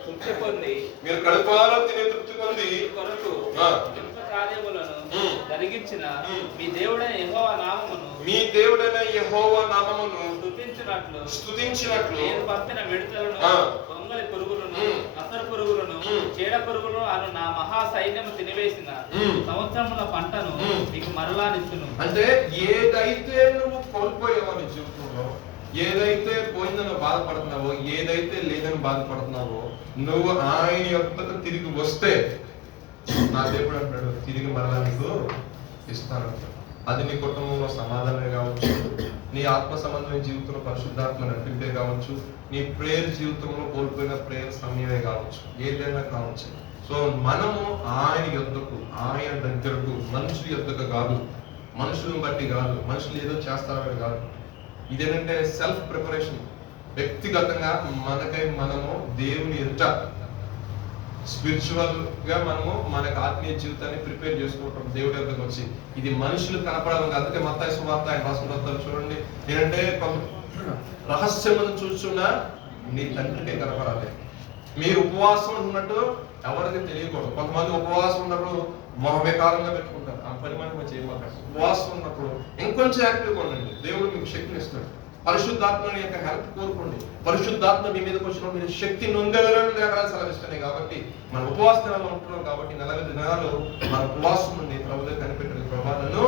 తృప్తి పొంది, మీరు కడుపారా తిని తృప్తి పొంది కొరకు కార్యములను జరిగించిన మీ దేవుడైన యెహోవా నామమును స్తుతించినట్లు నేను పంపిన మిడతలను, కొంగలి పురుగులను, అసలు పురుగులను, చీడ పురుగులను అను నా మహా సైన్యము తినివేసిన సంవత్సరముల పంటను మీకు మరలానిస్తును. అంటే ఏదైతే నువ్వు కోల్పోయావో నీ జీవితంలో, ఏదైతే పోయిందని బాధపడుతున్నావో, ఏదైతే లేదని బాధపడుతున్నావో, నువ్వు ఆయన యొక్కకు తిరిగి వస్తే నా దేవుడు అంటాడు తిరిగి మరలా నీకు ఇస్తాను. అది నీ కుటుంబంలో సమాధానమే కావచ్చు, నీ ఆత్మ సంబంధమైన జీవితంలో పరిశుద్ధాత్మ నడిపే కావచ్చు, నీ ప్రేయర్ జీవితంలో కోల్పోయిన ప్రేయర్ సమయమే కావచ్చు, ఏదైనా కావచ్చు. సో మనము ఆయన యొద్దకు, ఆయన దగ్గరకు, మనుషుల యొద్దకు కాదు, మనుషులను బట్టి కాదు, మనుషులు ఏదో చేస్తారని కాదు. ఇదేంటంటే సెల్ఫ్ ప్రిపరేషన్. వ్యక్తిగతంగా మనకై మనము దేవుని ఎదుట స్పిరిచువల్ గా మనము మనకు ఆత్మీయ జీవితాన్ని ప్రిపేర్ చేసుకుంటాం దేవుడి దగ్గరకు వచ్చి. ఇది మనుషులు కనపడాలి. అందుకే మత్తయి సువార్త ఆయన రాసుకుంటూ వస్తారు చూడండి. ఏంటంటే రహస్యమును చూస్తున్నా నీ తండ్రికే కనపడాలి. మీరు ఉపవాసం ఉన్నట్టు ఎవరికి తెలియకూడదు. కొంతమంది ఉపవాసం ఉన్నప్పుడు మొహవికారంగా పెట్టుకుంటారు. ఆ పని మనం చేయమాకండి. ఉపవాసం ఉన్నప్పుడు ఇంకొంచెం యాక్టివ్గా ఉండండి. దేవుడు మీకు శక్తిని ఇస్తాడు. పరిశుద్ధాత్మని యొక్క హెల్ప్ కోరుకోండి. పరిశుద్ధాత్మ మీ మీదకి వచ్చినప్పుడు మీరు శక్తి నొందగలని సెలవిస్తున్నాయి. కాబట్టి మన ఉపవాస దినాల్లో ఉంటున్నాం కాబట్టి 40 దినాలు మన ఉపవాసం నుండి ప్రభుత్వం కనిపెట్టిన ప్రభావాలను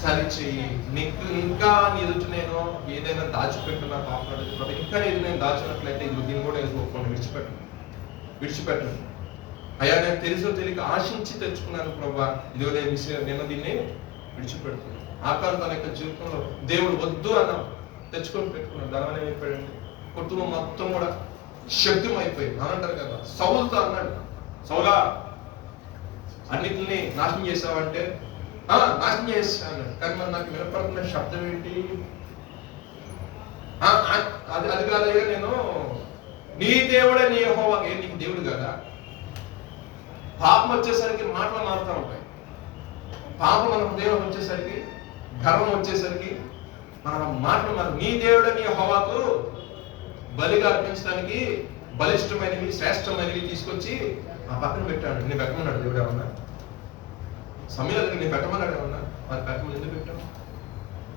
సరిచేయి. నీకు ఇంకా నీ ఎదుటి నేను ఏదైనా దాచిపెట్టున్నా పాపం ఇంకా ఏది నేను దాచినట్లయితే ఇది దీన్ని కూడా ఎదుర్కోకుండా విడిచిపెట్టండి. అయ్యా నేను తెలుసో తెలియక ఆశించి తెచ్చుకున్నాను ప్రభా, ఇదిగో నేను దీన్ని విడిచిపెడుతున్నాను. ఆకారం తన యొక్క జీవితంలో దేవుడు వద్దు అన్నాం, తెచ్చుకొని పెట్టుకున్నాడు. దానివల్ల ఏమైపోయాడండి, కుటుంబం మొత్తం కూడా శక్తిమైపోయింది అని అంటారు కదా. సౌలుతో అన్నాడు, సౌలా అన్నిటిని నాశనం చేసావంటే నాశనం చేసా అన్నాడు. కానీ మరి నాకు వినపడుతున్న శబ్దం ఏంటి, అది కాదయ్యా నేను నీ దేవుడే నీ యెహోవా. నీకు దేవుడు కదా. పాపం వచ్చేసరికి మాటలు మారుతూ ఉంటాయి. పాపం మన హృదయం వచ్చేసరికి, గర్వం వచ్చేసరికి మన మాటలు మారు. నీ దేవుడే నీ యెహోవాకు బలిగా అర్పించడానికి బలిష్టమైనవి శ్రేష్టమైనవి తీసుకొచ్చి ఆ పక్కన పెట్టాడు. నేను పెట్టమన్నాడు దేవుడు ఏమన్నా? సమయంలో నేను పెట్టమన్నాడు ఏమన్నా? అది పెట్టమని ఎందుకు పెట్టాను?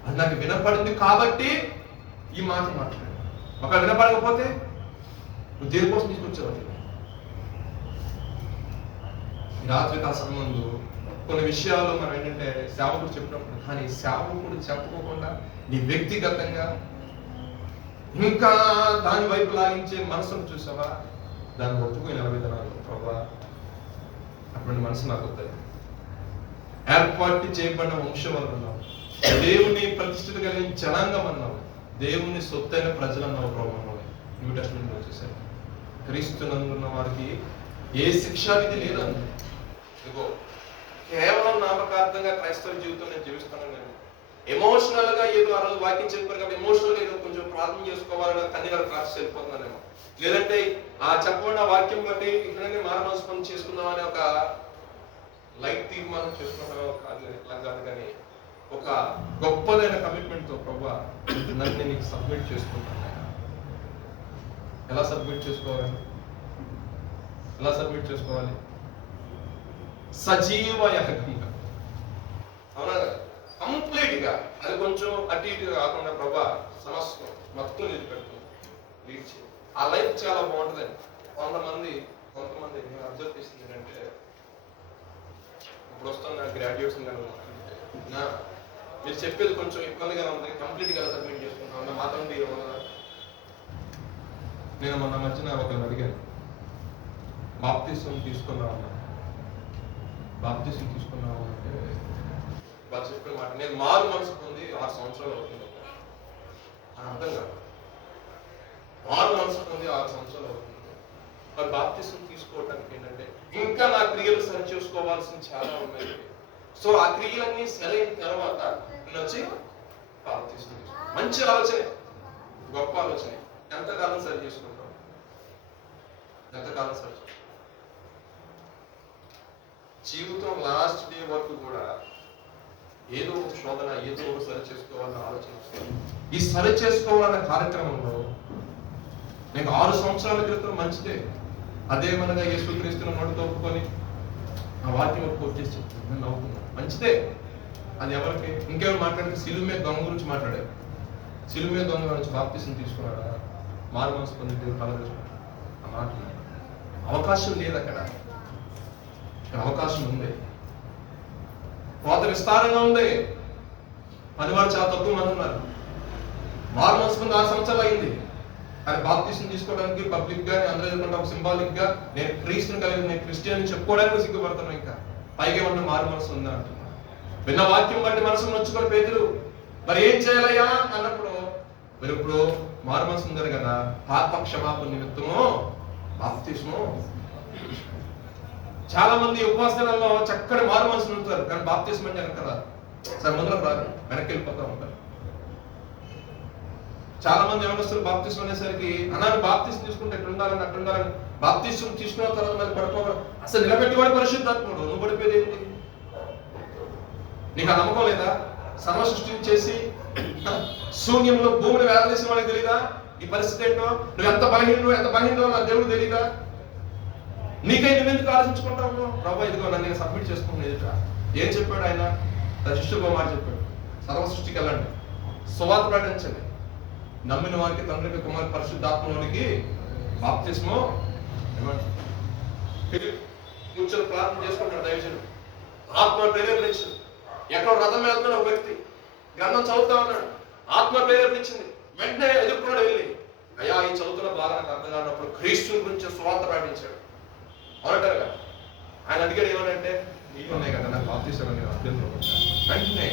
అది నాకు వినపడింది కాబట్టి ఈ మాట మాట్లాడు. ఒక వినపడకపోతే నువ్వు దేనికోసం తీసుకొచ్చావు? రాత్రికాల సమయంలో కొన్ని విషయాలు మనం ఏంటంటే సేవకుడు చెప్పినప్పుడు, కానీ సేవకుడు చెప్పకుండా నీ వ్యక్తిగతంగా ఇంకా దాని వైపు లాగించే మనసును చూసావా, దాన్ని ఒప్పుకొని 40 దినాలు ప్రభా అటువంటి మనసు నాకు వద్దాయి. ఏర్పాటు చేయబడిన వంశం అన్నావు, దేవుని ప్రతిష్ఠిత కలిగిన జనాంగం అన్నావు, దేవుని సొత్తైన ప్రజలు అన్నావు ప్రభావం. న్యూ టెస్ట్మెంట్ వచ్చేసరికి క్రీస్తునందున్న వారికి ఏ శిక్షా విధి లేదండి. ఇదిగో కేవలం నామకార్థంగా క్రైస్తవ జీవితం నేను జీవిస్తాను. నేను ఎమోషనల్ గా ఏదో ఆ రోజు వాక్యం చెప్పారు కాబట్టి ఎమోషనల్ గా ఏదో కొంచెం ప్రార్థన చేసుకోవాలని కన్నీరు క్లాస్ వెళ్ళిపోతున్నానేమో, లేదంటే ఆ చెప్పబడిన వాక్యం బట్టి ఇక్కడనే మానవ పని చేసుకుందాం అనే ఒక లైట్ తీర్మానం చేసుకుంటాం కాదు. ఇట్లా కాదు, కానీ ఒక గొప్పదైన కమిట్మెంట్ తో ప్రభా నన్ను నేను నీకు సబ్మిట్ చేసుకుంటాను. ఎలా సబ్మిట్ చేసుకోవాలి? ఎలా సబ్మిట్ చేసుకోవాలి? సజీవ యాగంగా, అవునా? కంప్లీట్ గా, అది కొంచెం అటు ఇటుగా కాకుండా ప్రభా సమస్య మొత్తం నిలిపెడుతుంది, లీడ్ చేయాలి. ఆ లైఫ్ చాలా బాగుంటుందండి. కొంతమంది నేను అబ్జర్వ్ చేసింది ఏంటంటే, ఇప్పుడు వస్తున్న గ్రాడ్యుయేట్స్ మీరు చెప్పేది కొంచెం ఇబ్బందిగా ఉంది, కంప్లీట్ గా సబ్మిట్ చేసుకుంటాం మాత్రం నేను మొన్న మధ్యన ఒకరిని అడిగాను, బాప్తిసం తీసుకున్నావు అంటే వాళ్ళు చెప్పిన మాట, నేను మారు మనసు పొంది 6 సంవత్సరాలు అవుతుంది. అర్థం కాదు, మారు మనసు పొంది 6 సంవత్సరాలు అవుతుంది. మరి బాప్తిసం తీసుకోవడానికి ఏంటంటే ఇంకా నా క్రియలు సరి చేసుకోవాల్సిన చాలా ఉన్నాయి. సో ఆ క్రియలన్నీ సరైన తర్వాత నేను వచ్చి బాప్తిసం తీసుకో. మంచి ఆలోచనే, గొప్ప ఆలోచనే. ఎంతకాలం సరి చేసుకుంటాం? ఎంతకాలం సరి చేసుకుంటాం? జీవితం లాస్ట్ డే వరకు కూడా ఏదో ఒక శోధన, ఏదో ఒక సరి చేసుకోవాలన్న ఆలోచన వస్తుంది. ఈ సరి చేసుకోవాలన్న కార్యక్రమంలో నేను 6 సంవత్సరాల క్రితం మంచిదే, అదేమనగా యేసుక్రీస్తును నోటితో ఒప్పుకొని ఆ వాక్యం వచ్చేసి చెప్తాను, నవ్వుకున్నాను, మంచిదే. అది ఎవరికి? ఇంకెవరు మాట్లాడితే సిలువ మీద దొంగ గురించి మాట్లాడారు. సిలువ మీద దొంగ నుంచి బాప్తిసం తీసుకున్నాడా, మారు మనసు పొంది దేవుడు కలగజేసుకుంటాడు. ఆ మాట అవకాశం లేదు అక్కడ. అవకాశం ఉంది, కోత విస్తారంగా ఉంది. పనివారు చాలా తక్కువ మంది ఉన్నారు. మారు మనసు పొంది 6 సంవత్సరాలు అయింది, కానీ బాప్తిసం తీసుకోవడానికి పబ్లిక్ గా అందరూ ఎదుర్కొంటాం, సింబాలిక్ గా నేను క్రీస్తుని కలిగి నేను క్రిస్టియన్ చెప్పుకోవడానికి సిగ్గుపడుతున్నాను. ఇంకా పైగా ఏమన్నా మారు మనసు ఉందా అంటున్నా. విన్న వాక్యం బట్టి మనసు నొచ్చుకొని పేతురు మరి ఏం చేయాలయ్యా అన్నప్పుడు, మీరు ఇప్పుడు మారు మనసు ఉందని కదా, పాప క్షమాపణ నిమిత్తము బాప్తిసము. చాలా మంది ఉపవాసాలలో చక్కటి మారు మనసులు ఉంటారు, కానీ బాప్తిసం అంటే వెనక రాదు. సరే ముందుకు రాదు, వెనక్కి వెళ్ళిపోతా ఉంటారు. చాలా మంది ఏమనిస్తారు బాప్తిసం అనేసరికి, అన్నాను బాప్తిసం తీసుకుంటే ఎట్లా ఉండాలని అట్లా ఉండాలని బాప్తిసం తీసుకున్న తర్వాత మళ్ళీ పడిపోవడం అసలు నిలబెట్టుకోవడం పరిశుద్ధాత్ముడు. నువ్వు పడిపోయేది ఏంటి? నీకు ఆ నమ్మకం లేదా? సర్వ సృష్టిని చేసి శూన్యంలో భూమిని వేలాడదీసిన వాడికి తెలీదా ఈ పరిస్థితి ఏంటో? నువ్వు ఎంత బలహీనో నా దేవుడు తెలీదా? నీకై నువ్వెందుకు ఆలోచించుకుంటావు? ప్రభు ఇదిగో నన్ను నేను సబ్మిట్ చేసుకున్నాను ఎదుట. ఏం చెప్పాడు ఆయన? తన శిష్యులకు మాట చెప్పాడు, సర్వ సృష్టికి వెళ్ళండి, సువార్త ప్రకటించండి, నమ్మిన వారికి తండ్రికి కుమారి పరిశుద్ధాత్మలోనికి బాప్తిస్మో కూర్చొని ప్రార్థన చేసుకుంటాడు దైవజనుడు. ఆత్మ ప్రేరేపించింది. ఎక్కడ రథం వెళ్తున్న ఒక వ్యక్తి గ్రంథం చదువుతా ఉన్నాడు, ఆత్మ ప్రేరేపించింది. వెంటనే ఎదుర్కొన్నాడు వెళ్ళి, అయ్యా ఈ చదువుతున్న బాగా నాకు అర్థం కానప్పుడు క్రీస్తు గురించి సువార్త ప్రకటించాడు. అవునంటారుగా. ఆయన అడిగాడు ఏమనంటే, నీకు ఉన్నాయి కదా నాకు బాప్తిసం అని అభ్యంతరం. వెంటనే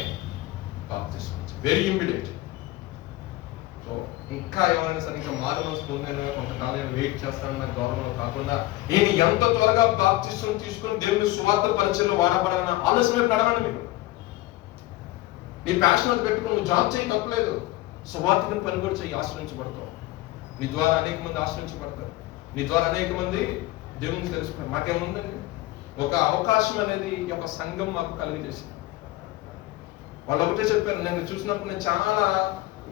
బాప్తిసం వెరీ ఇమ్మీడియట్. సో ఇంకా ఎవరైనా సరే ఇంకా మారు మనసు పొందిన కొంతకాలం వెయిట్ చేస్తానన్న గౌరవంలో కాకుండా నేను ఎంత త్వరగా బాప్తిసం తీసుకుని దేవుని సువార్త పరిచయంలో వాడబడాలన్న ఆలోచన వైపు నడవండి. మీరు నీ ప్యాషన్ అది పెట్టుకుని నువ్వు జాబ్ చేయి, తప్పలేదు. సువార్తని పని కూడా చేయి, ఆశ్రయించబడతావు. నీ ద్వారా అనేక మంది ఆశ్రయించబడతారు. నీ ద్వారా అనేక మంది దేవుని తెలుసుకున్నారు. మాకేముందండి, ఒక అవకాశం అనేది ఒక సంఘం మాకు కలిగజేసింది. వాళ్ళు ఒకటే చెప్పారు, నేను చూసినప్పుడు నేను చాలా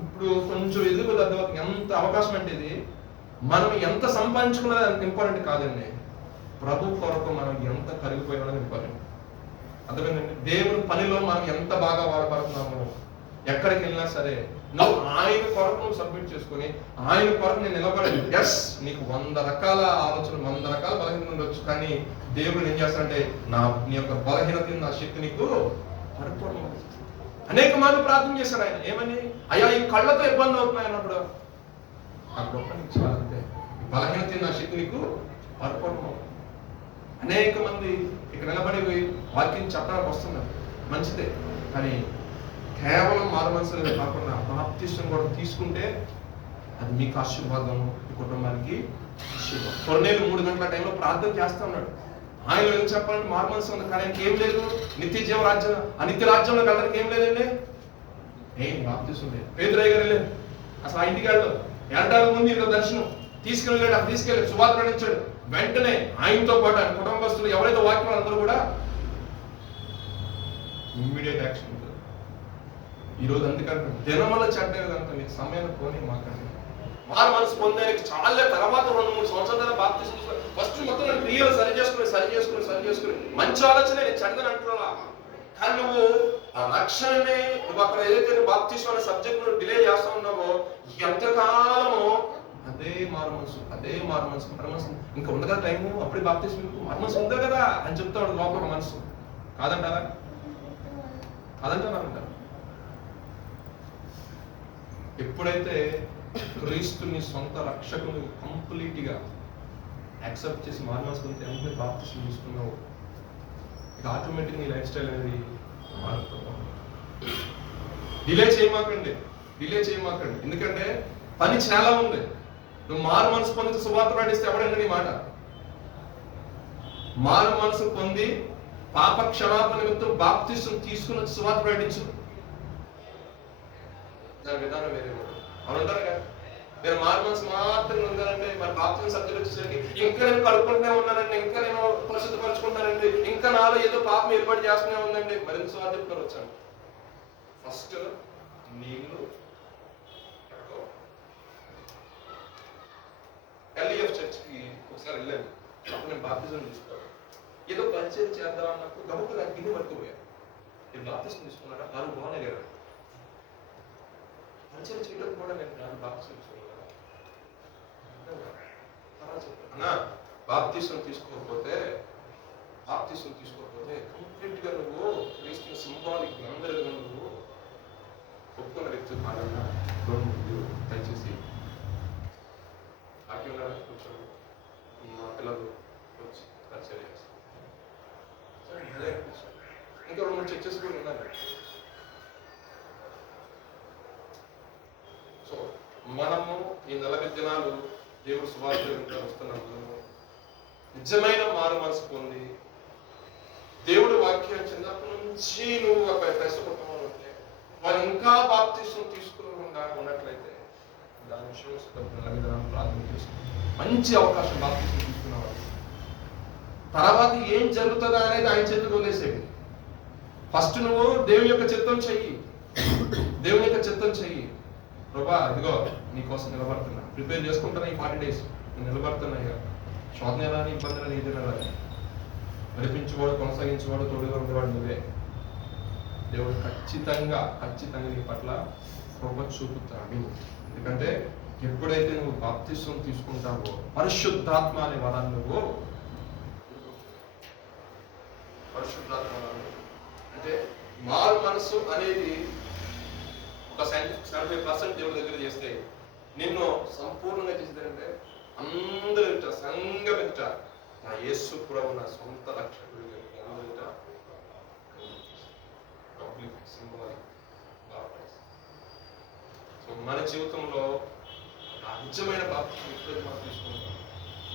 ఇప్పుడు కొంచెం ఎదుగుదల ఎంత అవకాశం అంటే ఇది మనం ఎంత సంపాదించుకున్నది అంత ఇంపార్టెంట్ కాదండి, ప్రభు కొరకు మనం ఎంత కరిగిపోయినది ఇంపార్టెంట్. అర్థమైందండి? దేవుని పనిలో మనం ఎంత బాగా వాడబడుతున్నాము. ఎక్కడికి వెళ్ళినా సరే నువ్వు ఆయన కొరకు నువ్వు సబ్మిట్ చేసుకుని ఆయన కొరకు నేను నిలబడి, ఎస్ నీకు 100 రకాల ఆలోచనలు 100 రకాల బలహీనత ఉండొచ్చు, కానీ దేవుడు ఏం చేస్తాడంటే నీ యొక్క బలహీనత నా శక్తి నీకు పరిపూర్ణం. అనేక మంది ప్రార్థన చేశారు ఆయన, ఏమని? అయ్యా ఈ కళ్ళతో ఇబ్బంది అవుతున్నాయి అన్నప్పుడు ఆ గొప్ప నీకు చాలంటే బలహీనత నా శక్తి నీకు పరిపూర్ణం. అనేక మంది ఇక్కడ నిలబడి వాక్యం చెప్పడానికి వస్తున్నారు, మంచిదే. కానీ కేవలం మారు మనసులు కాకుండా బాప్తిసం కూడా తీసుకుంటే అది మీకు ఆశీర్వాదం, మీ కుటుంబానికి ఆశీర్వాదం. కొన్నేళ్ళు 3 గంటల టైంలో ప్రార్థన చేస్తా ఉన్నాడు. ఆయన ఏం చెప్పాలంటే మారు మనసు ఉంది, కానీ ఆయనకి ఏం లేదు. నిత్య జీవ రాజ్యం, ఆ నిత్య రాజ్యంలో వెళ్ళడానికి ఏం లేదండి, ఏం బాప్తిసం లేదు. పేతురయ్య గారు వెళ్ళారు, అసలు ఆ ఇంటికి వెళ్ళాడు. వెళ్ళడానికి ముందు ఇక్కడ దర్శనం తీసుకెళ్ళాడు, అక్కడ తీసుకెళ్ళి సువార్త ప్రకటించాడు. వెంటనే ఆయనతో పాటు ఆయన కుటుంబస్తులు ఎవరైతే వాక్యం అందరూ కూడా ఇమ్మీడియట్ యాక్షన్ ఉంటుంది. ఈరోజు అందుకంటే దినమల చెడ్డే కనుక మీకు సమయం పోనీ మాకండి. మారు మనసు పొందేకి చాలా తర్వాత 2-3 సంవత్సరాల బాప్తిసం తీసుకుని ఫస్ట్ మొత్తం క్రియలు సరి చేసుకుని మంచి ఆలోచన నేను చెడ్డని అంటున్నా. కానీ నువ్వు ఆ లక్ష్యాన్ని నువ్వు అక్కడ ఏదైతే బాప్తిసం అనే సబ్జెక్ట్ నువ్వు డిలే చేస్తా ఉన్నావో ఎంతకాలము అదే మారు మనసు ఇంకా ఉంది కదా టైము, అప్పుడే బాప్తిసం మారు మనసు ఉందా కదా అని చెప్తాడు లోపల మనసు. కాదంటారా? ఎప్పుడైతే క్రీస్తుని సొంత రక్షకుని కంప్లీట్ గా యాక్సెప్ట్ చేసి మారు మనసు పొందితే ఎంత బాప్తిసం తీసుకున్నావు, ఇక ఆటోమేటిక్ నీ లైఫ్ స్టైల్ అనేది మారిపోతుంది. డిలే చేయమాకండి. ఎందుకంటే పని చాలా ఉంది. నువ్వు మారు మనసు పొందితే సువార్త ప్రకటిస్తే ఎవడండి నీ మాట? మారు మనసు పొంది పాప క్షమాపణ నిమిత్తం బాప్తిసం తీసుకుని సువార్త ప్రకటించు. దాని విధానం వేరే. అవునంటారు కదా, నేను మారు మనసు మాత్రం ఉండాలంటే మరి బాప్తిసం సబ్జెక్ట్ వచ్చేసరికి ఇంకా నేను కడుక్కుంటూనే ఉన్నానండి, ఇంకా నేను పరిశుద్ధపరుచుకుంటానండి, ఇంకా నాలో ఏదో పాపం ఏర్పాటు చేస్తూనే ఉందండి. మరింత సువార్త చెప్తారు వచ్చాను. ఫస్ట్ నీళ్ళు ఎల్ఈఎఫ్ చర్చ్కి ఒకసారి వెళ్ళాను. అప్పుడు నేను బాప్తిజం తీసుకోవాలి, ఏదో పరిచయం చేద్దాం అన్నప్పుడు గబుక్కుగా గిన్నె పట్టుకుపోయాను. నేను బాప్తిజం తీసుకున్నాడా? వారు బాగానే గారు పరిచయం చేయడం కూడా నేను బాప్తిజం తీసుకున్నాను. అన్నా బాప్తిజం తీసుకోకపోతే కంప్లీట్ గా నువ్వు క్రీస్తు సింబాలిక్ అందరూ నువ్వు ఒప్పుకున్న వ్యక్తి కాదన్నా దయచేసి ఆక్యంగా కూర్చోండి. మా పిల్లలు వచ్చి పరిచయం చేస్తారు. ఇంకా 2-3 చర్చెస్ కూడా ఉన్నాయి. సో మనము ఈ 40 దినాలు దేవుడు సువార్త వస్తున్నాము. నిజమైన మారు మనసు పొంది దేవుడు వాక్యం చిన్నప్పటి నుంచి నువ్వు క్రైస్తవ కుటుంబంలో ఉంటే వాళ్ళు ఇంకా బాప్తిసం తీసుకుని ఉన్నట్లయితే దాని విషయం ప్రార్థన చేసుకుని మంచి అవకాశం బాప్తిసం తీసుకున్నవాడు. తర్వాత ఏం జరుగుతుందా అనేది ఆయన చేతులు వదిలేసేవి. ఫస్ట్ నువ్వు దేవుని యొక్క చిత్తం చెయ్యి, దేవుని యొక్క చిత్తం చెయ్యి. ప్రభా ఇదిగో నీకోసం నిలబడుతున్నా, ప్రిపేర్ చేసుకుంటున్నా, ఈ 40 days నేను నిలబడుతున్నా. ఇక శోధన ఎలా ఇబ్బంది అని ఏదైనా నడిపించేవాడు, కొనసాగించేవాడు, తోడుగా ఉండేవాడు నువ్వే. దేవుడు ఖచ్చితంగా నీ పట్ల కృప చూపుతాడు. ఎందుకంటే ఎప్పుడైతే నువ్వు బాప్తిసం తీసుకుంటావో పరిశుద్ధాత్మ అనే వరాన్ని నువ్వు అంటే మారు మనసు అనేది ఒక 75% దేవుడి దగ్గర చేస్తే నిన్ను సంపూర్ణంగా చేసేదంటే అందరూ ఎదుట, సంఘం ఎదుట నా యేసు ప్రభు నా సొంత రక్షకుడు ఎదుట సో మన జీవితంలో నిజమైన బాప్తిసం ఎప్పుడైతే మనం తీసుకుంటాం,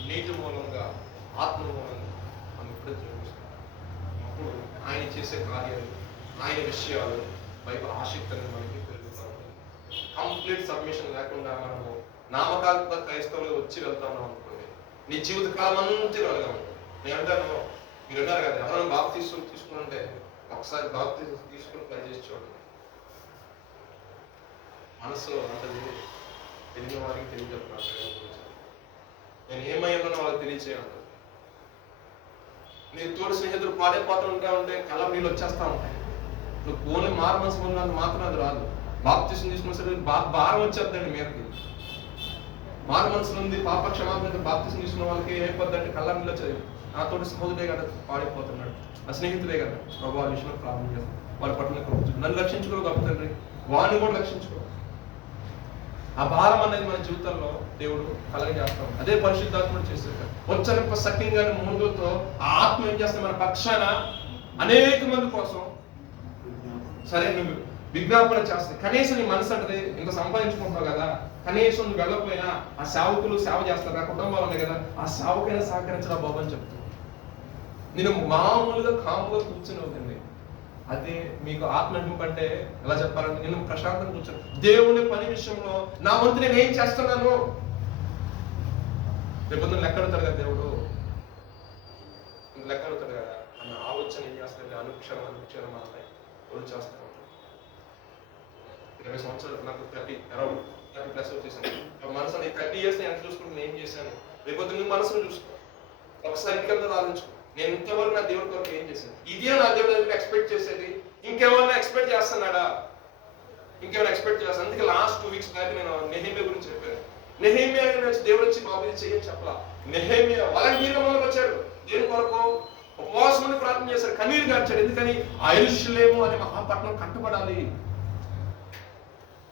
నీటి మూలంగా, ఆత్మ మూలంగా మనం ఎప్పుడైతే చూపిస్తాం, అప్పుడు ఆయన చేసే కార్యాలు, ఆయన విషయాలు బైబిల్ ఆసక్తి అనేది మనకి పెరుగుతూ ఉంటుంది. కంప్లీట్ సబ్మిషన్ లేకుండా మనము నామకాత్మక క్రైస్తవులు వచ్చి వెళ్తాము అనుకోండి, నీ జీవిత కాలం అంతా వెళ్ళగలము. నేను అంటాను, మీరు అన్నారు కదా ఎవరైనా బాప్తిసం తీసుకుంటే ఒకసారి బాప్తిసం తీసుకుని ట్రై చేసి చూడండి. మనసు అంటది తెలియని వారికి తెలియజెప్పాను, నేను ఏమయ్యానో వాళ్ళకి తెలియచేయాలి. నీ తోడు స్నేహితులు పాడైపోతూ ఉంటే కళ్ళ నీళ్ళు వచ్చేస్తా ఉంటాయి. నువ్వు ఓన్లీ మారు మనసు పొందినంత మాత్రం అది రాదు. బాప్తిసం తీసుకున్న సరే భారం వచ్చేద్దండి మీదకి. మారు మనసు ఉంది, పాప క్షమాపణ బాప్తిసం తీసుకున్న వాళ్ళకి ఏమైపోద్దంటే కళ్ళ నీళ్ళు వచ్చేది. నా తోటి సహోదరుడే కదా పాడైపోతున్నాడు, ఆ స్నేహితుడే కదా ప్రభావ విషయంలో ప్రార్థన చేస్తాను, వాళ్ళ పట్ల నన్ను రక్షించుకో గొప్ప తండ్రి, వాడిని కూడా రక్షించుకో. ఆ భారం అనేది మన జీవితంలో దేవుడు కలగజేస్తాం. అదే పరిశుద్ధాత్మ చేసేది. వచ్చరిప సఖ్యంగానే ముందుతో ఆత్మ ఏం చేస్తే మన పక్షాన అనేక మంది కోసం సరే నువ్వు విజ్ఞాపన చేస్తాయి. కనీసం నీ మనసు అంటే ఇంత సంపాదించుకుంటావు కదా, కనీసం నువ్వు వెళ్ళకపోయినా ఆ సేవకులు సేవ చేస్తారు, ఆ కుటుంబాలు ఉన్నాయి కదా, ఆ సేవకైనా సహకరించరా బాబు అని చెప్తాను. నేను మామూలుగా కాముగా కూర్చుని అవుతుంది. అదే మీకు ఆత్మ అంటే ఎలా చెప్పాలంటే, నేను ప్రశాంతంగా కూర్చొని దేవుని పని విషయంలో నా వంతు నేను ఏం చేస్తున్నాను, రేపు లెక్కడుతాడు కదా దేవుడు, లెక్కడుతాడు కదా అన్న ఆలోచన ఏం చేస్తాడంటే అనుక్షరం అన్నాయి వాళ్ళు చేస్తూ ఉంటారు. 20 సంవత్సరాలు నాకు 30+ వచ్చేసాను. మనసు 30 years ఎంత చూసుకుంటే నేను ఏం చేశాను, రేపు నువ్వు మనసును చూసుకో, ఒకసారి ఇంకంతా ఆలోచించుకో, నేను ఇంతవరకు నా దేవుడి కొరకు ఏం చేశాను, ఇదే నా దేవుడి దగ్గర ఎక్స్పెక్ట్ చేసేది, ఇంకేమన్నా ఎక్స్పెక్ట్ చేస్తున్నాడా, ఇంకేమైనా ఎక్స్పెక్ట్ చేస్తాను. అందుకే లాస్ట్ 2 weeks బ్యాక్ నేను నెహెమియా గురించి చెప్పాను. నెహెమియా దేవుడు వచ్చి బాబు ఇది చేయని చెప్పలా. నెహెమియా వాలంటీర్గా మొదలుకు వచ్చాడు, దేని కొరకు ఉపవాసం అని ప్రార్థన చేశాడు, కన్నీరు గార్చాడు. ఎందుకని యెరూషలేము అనే మహాపట్నం కట్టబడాలి.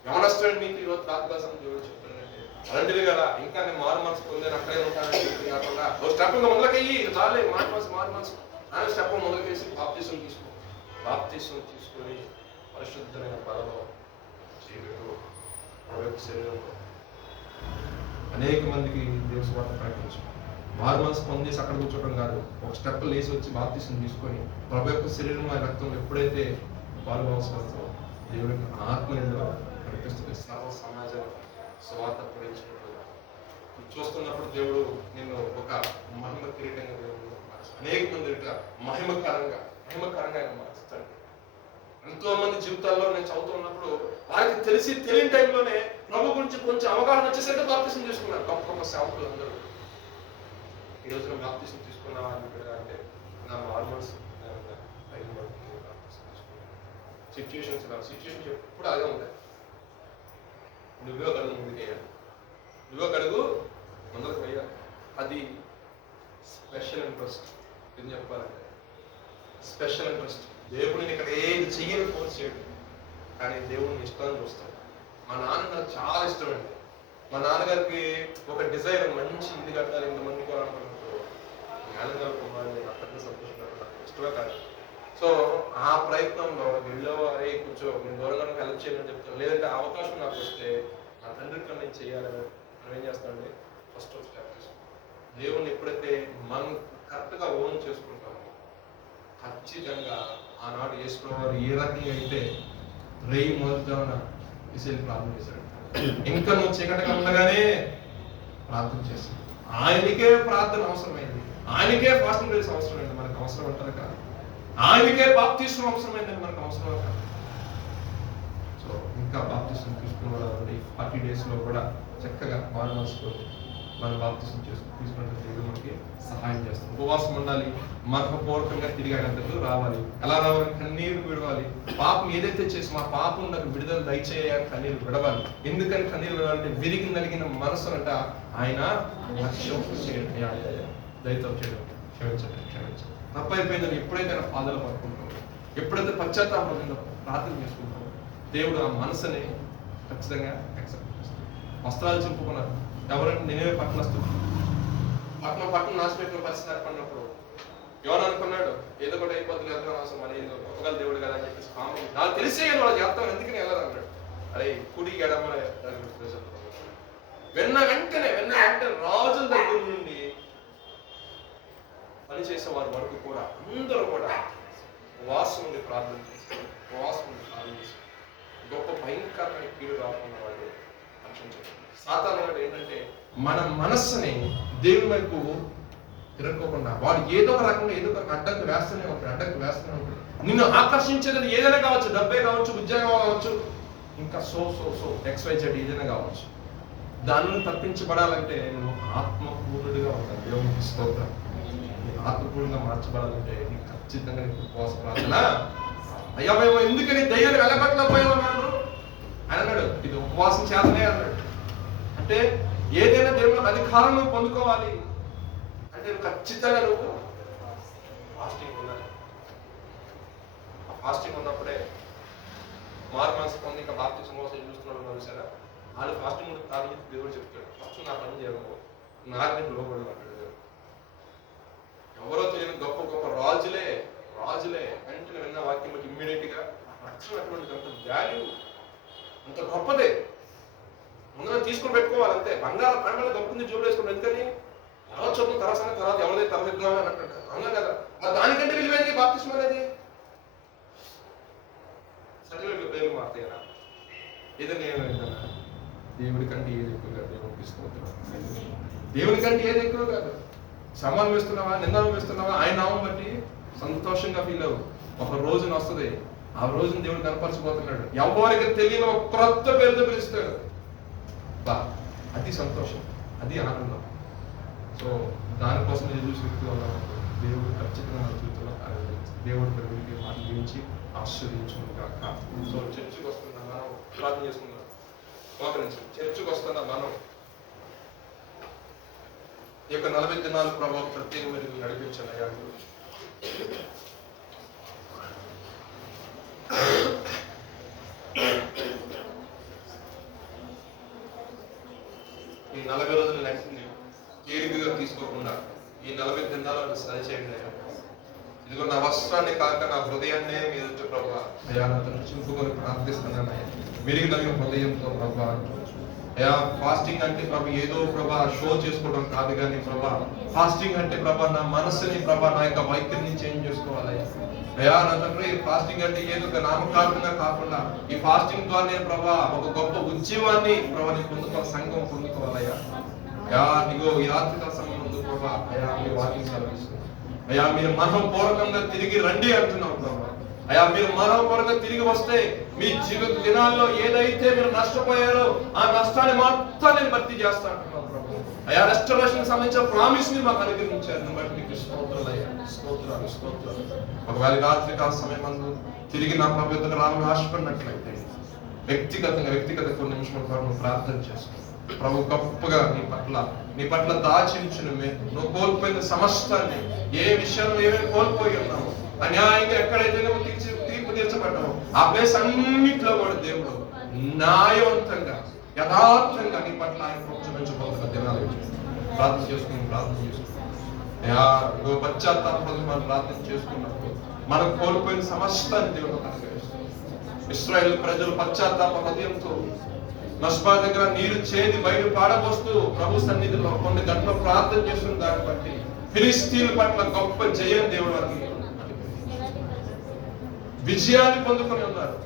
యవనస్తుడు మీకు ఈరోజు ప్రార్థన దేవుడు చెప్తానంటే అలాంటిది కదా, ఇంకా నేను మారు మనసు పొందాను అక్కడే ఉంటానని కాకుండా స్టెప్ మొదలకయ్యి చాలే మారు మనసు ఆయన స్టెప్ మొదలుకేసి బాప్తిసం తీసుకొని పరిశుద్ధమైన బలలో చేయబెట్టు శరీరంలో అనేక మందికి దేవుని సువార్త ప్రకటించు. మారు మనసు పొందేసి అక్కడ కూర్చోవడం కాదు, ఒక స్టెప్ లేసి వచ్చి బాప్తిసం తీసుకొని ప్రభు యొక్క శరీరంలో రక్తం ఎప్పుడైతే పాల్గొనవలసిన దేవుని ఆత్మ కనిపిస్తుంది. సర్వ సమాజం సువార్త ప్రకటించినట్లుగా చూస్తున్నప్పుడు దేవుడు నేను ఒక మహిమ కిరీటంగా దేవుడు అనేక మంది మహిమకరంగా ఆయన మారుస్తాడు. ఎంతో మంది జీవితాల్లో నేను చదువుతూ ఉన్నప్పుడు వారికి తెలియని టైంలోనే ప్రభు గురించి కొంచెం అవగాహన వచ్చేసరికి బాప్తిసం తీసుకున్నారు గొప్ప సేవకులు అందరూ. ఈ రోజున బాప్తిసం తీసుకున్నావా అంటే నా నార్మల్స్ సిచ్యువేషన్స్ ఎప్పుడు అదే ఉంటాయి. నువ్వే ఒక అడుగు ముందుకు వేయాలి, నువ్వే ఒక అడుగు ముందుకు వేయాలి. అది స్పెషల్ ఇంట్రెస్ట్. ఏం చెప్పాలంటే స్పెషల్ ఇంట్రెస్ట్. దేవుడిని ఇక్కడ ఏది చెయ్యని ఫోర్స్ చేయడు, కానీ దేవుడిని ఇష్టాన్ని చూస్తాడు. మా నాన్న నాకు చాలా ఇష్టం అండి. మా నాన్నగారికి ఒక డిజైర్ మంచి ఇది కట్టాలి, ఇంతమంది కోరాలనుకున్నప్పుడు నాన్నగారు కుమారుని నాకు పెద్ద సంతోషంగా ఇష్టమే కాదు. సో ఆ ప్రయత్నంలో వెళ్ళేవారే కొంచెం నేను దూరంగా హెల్ప్ చేయాలని చెప్తాను. లేదంటే అవకాశం నాకు వస్తే నా తండ్రి కన్నా నేను చేయాలని మనం ఏం చేస్తామండి, ఫస్ట్ స్టెప్ తీసుకుంటాం. దేవుణ్ణి ఎప్పుడైతే మనం కరెక్ట్గా ఓన్ చేసుకుంటామో ఖచ్చితంగా ఆనాడు యేసుప్రభువు వారు ఏ రకంగా అయితే రేయి మొదలుదామన ఇసేలు ప్రార్థన చేశాడు. ఇంకా నువ్వు చీకటిగా ఉండగానే ప్రార్థన చేసి ఆయనకే ప్రార్థన అవసరమైంది, ఆయనకే ఫాస్టింగ్ డేస్ అవసరమైంది, మనకు అవసరం ఉంటుంది కాదు. ఆయనకే బాప్తిస్మం అవసరమైందని మనకు అవసరం కాదు. సో ఇంకా బాప్తిస్మం తీసుకున్న వాళ్ళు 40 days లో కూడా చక్కగా మానవస్తో మన బాప్తిస్మం తీసుకుంటే దేవుడు మనకి సహాయం చేస్తాం. ఉపవాసం ఉండాలి, మనపూర్వకంగా తిరిగి ఆయన దగ్గరకు రావాలి. ఎలా రావాలి? కన్నీరు విడవాలి. పాపం ఏదైతే చేసి మా పాపం నాకు విడుదల దయచేయాలని కన్నీరు విడవాలి. ఎందుకని కన్నీరు విడవాలంటే విరిగి నలిగిన మనసు అంట ఆయన లక్ష్యం చేయడం, దయతో చేయడం, క్షమించడం. తప్పు అయిపోయిందని ఎప్పుడైతే ఆయన పాదాలు పడుకుంటాం, ఎప్పుడైతే పశ్చాత్తాపంలో ప్రార్థన చేసుకుంటాం, దేవుడు ఆ మనసుని ఖచ్చితంగా యాక్సెప్ట్ చేస్తాడు. వస్త్రాలు చింపుకున్నారు ఎవరైనా నినివే పట్టణస్తులు, పట్టణం నాశనం పరిస్థితి ఏర్పడినప్పుడు ఎవరు అనుకున్నాడు ఏదో కూడా అయిపోతుంది కదా అవసరం అని, గొప్పగల దేవుడు కదా అని చెప్పేసి పాము నాకు తెలిసే వాళ్ళ చేస్తాం ఎందుకని వెళ్ళారు అన్నాడు. అరే కుడి ఎడమ వెన్న వెంటనే రాజుల దగ్గర నుండి పనిచేసే వారి వరకు కూడా అందరూ కూడా ఉపవాసం ఉండి ప్రార్థన చేస్తారు. గొప్ప భయంకరమైన కీడు రాకుండా వాళ్ళు రక్షించారు. సాతాను ఏంటంటే మన మనస్సుని దేవుని వైపు తిరగకుండా వాడు ఏదో ఒక రకంగా ఏదో ఒక అడ్డంకి వేస్తూనే ఉంటాడు. నిన్ను ఆకర్షించేది ఏదైనా కావచ్చు, డబ్బే కావచ్చు, ఉద్యోగం కావచ్చు, ఇంకా సో XYZ ఏదైనా కావచ్చు. దానిని తప్పించబడాలంటే నువ్వు ఆత్మపూర్ణుడిగా ఉంటావు. దేవునికి స్తోత్రం. ఆత్మపూర్ణంగా మార్చబడాలంటే నీకు ఖచ్చితంగా నీకు ఉపవాస ప్రార్థన. అయ్యా మేము ఎందుకని దయ్యాలు వెళ్ళబట్టలేకపోయామన్నాడు ఆయన అన్నాడు, ఇది ఉపవాసం చేతనే అన్నాడు. అంటే ఏదైనా దేవుని అధికారం నువ్వు పొందుకోవాలి అంటే ఖచ్చితంగా నువ్వు ఫాస్టింగ్ ఉండాలి. ఆ ఫాస్టింగ్ ఉన్నప్పుడే మారు మనసు పొంది ఇంకా బాప్తిస్మం కోసం చూస్తున్నాడు చూసారా, వాళ్ళు ఫాస్టింగ్ ఉంటే ప్రారంభించి దేవుడు చెప్తాడు, ఫస్ట్ నా పని చేయము, నాకు నేను లోబడి అంటాడు. ఎవరో తెలియని గొప్ప గొప్ప రాజులే వెంటనే విన్న వాక్యం బట్టి ఇమ్మీడియట్ గా రక్షణ అటువంటి అంత వాల్యూ అంత గొప్పదే ముందుగా తీసుకుని పెట్టుకోవాలి. అంతే బంగాళ పండుగ గొప్పది జోడు వేసుకోండి. ఎందుకని ఎవరు చదువు తర్వాత ఎవరైతే తరలిద్దామని అని అంటారు. అవునా కదా? మరి దానికంటే విలువైంది బాప్తిస్మం అనేది. సర్టిఫికెట్లు పేర్లు మారుతాయి కదా, ఏదైనా ఏమైందన్నా దేవుడి కంటే ఏది ఎక్కువ కాదు. దేవుడికి స్తోత్రం. దేవుడి కంటే ఏది ఎక్కువ కాదు. శ్రమలు వేస్తున్నావా, నిందలు వేస్తున్నావా, ఆయన నామం బట్టి సంతోషంగా ఫీల్ అవ్వు. ఒక రోజున వస్తుంది, ఆ రోజున దేవుడు కనపరచబోతున్నాడు. ఎవరికి తెలియని ఒక క్రొత్త పేరుతో పిలుస్తాడు. అది సంతోషం, అది ఆనందం. సో దానికోసం ఎదురు చూస్తూ ఉన్నాను. దేవుడు ఖచ్చితంగా నా జీవితంలో దేవుడి పెరుగుడికి మాటలు గురించి ఆశ్చర్యించుకుని కాక. సో చర్చికి వస్తున్నా మనం ప్రార్థన చేసుకున్నాం. చర్చికి వస్తున్నా మనం ఈ యొక్క 40 దినాలు ప్రభావం ప్రత్యేకమైన నడిపించాను. అయ్యా ఈ 40 రోజుల లెక్కని తేలికగా తీసుకోకుండా ఈ 40 దినాలను సరిచేయండి. ఇదిగో నా వస్త్రాన్ని కాక నా హృదయాన్నే మీద ప్రభా అయ్యా అతను చింపుకొని ప్రార్థిస్తున్నాను. విరిగి నలిగిన హృదయంతో ప్రభా అయ్యా ఫాస్టింగ్ అంటే ప్రభా ఏదో ప్రభా షో చేసుకోవడం కాదు కానీ ప్రభా ఫాస్టింగ్ అంటే ప్రభా నా మనస్సుని ప్రభా నా యొక్క వైఖరిని చేంజ్ చేసుకోవాలి. అయ్యా నా తండ్రి ఫాస్టింగ్ అంటే ఏదో ఒక నామకార్థంగా కాకుండా ఈ ఫాస్టింగ్ ద్వారా ప్రభా ఒక గొప్ప ఉద్యమాన్ని ప్రభా నీ పొందుకోవాలి, సంఘం పొందుకోవాలయ్యా. అయ్యా నీకు ఈ రాత్రికాల సమయం ముందు ప్రభా అయ్యా మీ వాకింగ్ సెలవిస్తుంది. అయ్యా మీరు మనోపూర్వకంగా తిరిగి రండి అంటున్నావు ప్రభా. అయ్యా మీరు మనోపూర్వకంగా తిరిగి వస్తే మీ జీవిత దినాల్లో ఏదైతే మీరు నష్టపోయారో ఆ నష్టాన్ని మొత్తం నేను భర్తీ చేస్తా అంటున్నావు ప్రభా. అయ్యా రెస్టరేషన్ సంబంధించిన ప్రామిస్ ని మాకు అనుగ్రహించారు బట్టి మీకు స్తోత్రాలు అయ్యా, స్తోత్రాలు. ఒకవేళ రాత్రికాల సమయం మందు తిరిగి నా పవిత్ర రామని ఆశపడినట్లయితే వ్యక్తిగత కొన్ని నిమిషాల పాటు ప్రార్థన చేసుకో. ప్రభు గొప్పగా నీ పట్ల దాచించును. నువ్వు కోల్పోయిన సమస్తాన్ని ఏ విషయంలో ఏమేమి కోల్పోయి ఉన్నావు, అన్యాయంగా ఎక్కడైతే నువ్వు తీర్పు తీర్చబడ్డావు ఆ ప్లేస్ అన్నింటిలో కూడా దేవుడు న్యాయవంతంగా యథార్థంగా నీ పట్ల ఆయన చూపించబోతున్న దినాలు ప్రార్థన చేసుకుని పశ్చాత్తాపం మనం ప్రార్థన చేసుకున్నప్పుడు మనం కోల్పోయిన సమస్తాన్ని దేవుడు అనుగ్రహిస్తాడు. ఇశ్రాయేలు ప్రజలు పశ్చాత్తాప హృదయంతో నష్పా దగ్గర నీరు చేది బయట పాడబోస్తూ ప్రభు సన్నిధిలో కొన్ని గంటలు ప్రార్థన చేస్తున్న దాన్ని బట్టి ఫిలిస్తీన్ల పట్ల గొప్ప జయం దేవుడు వారికి విజయాన్ని పొందుకొని ఉన్నారు.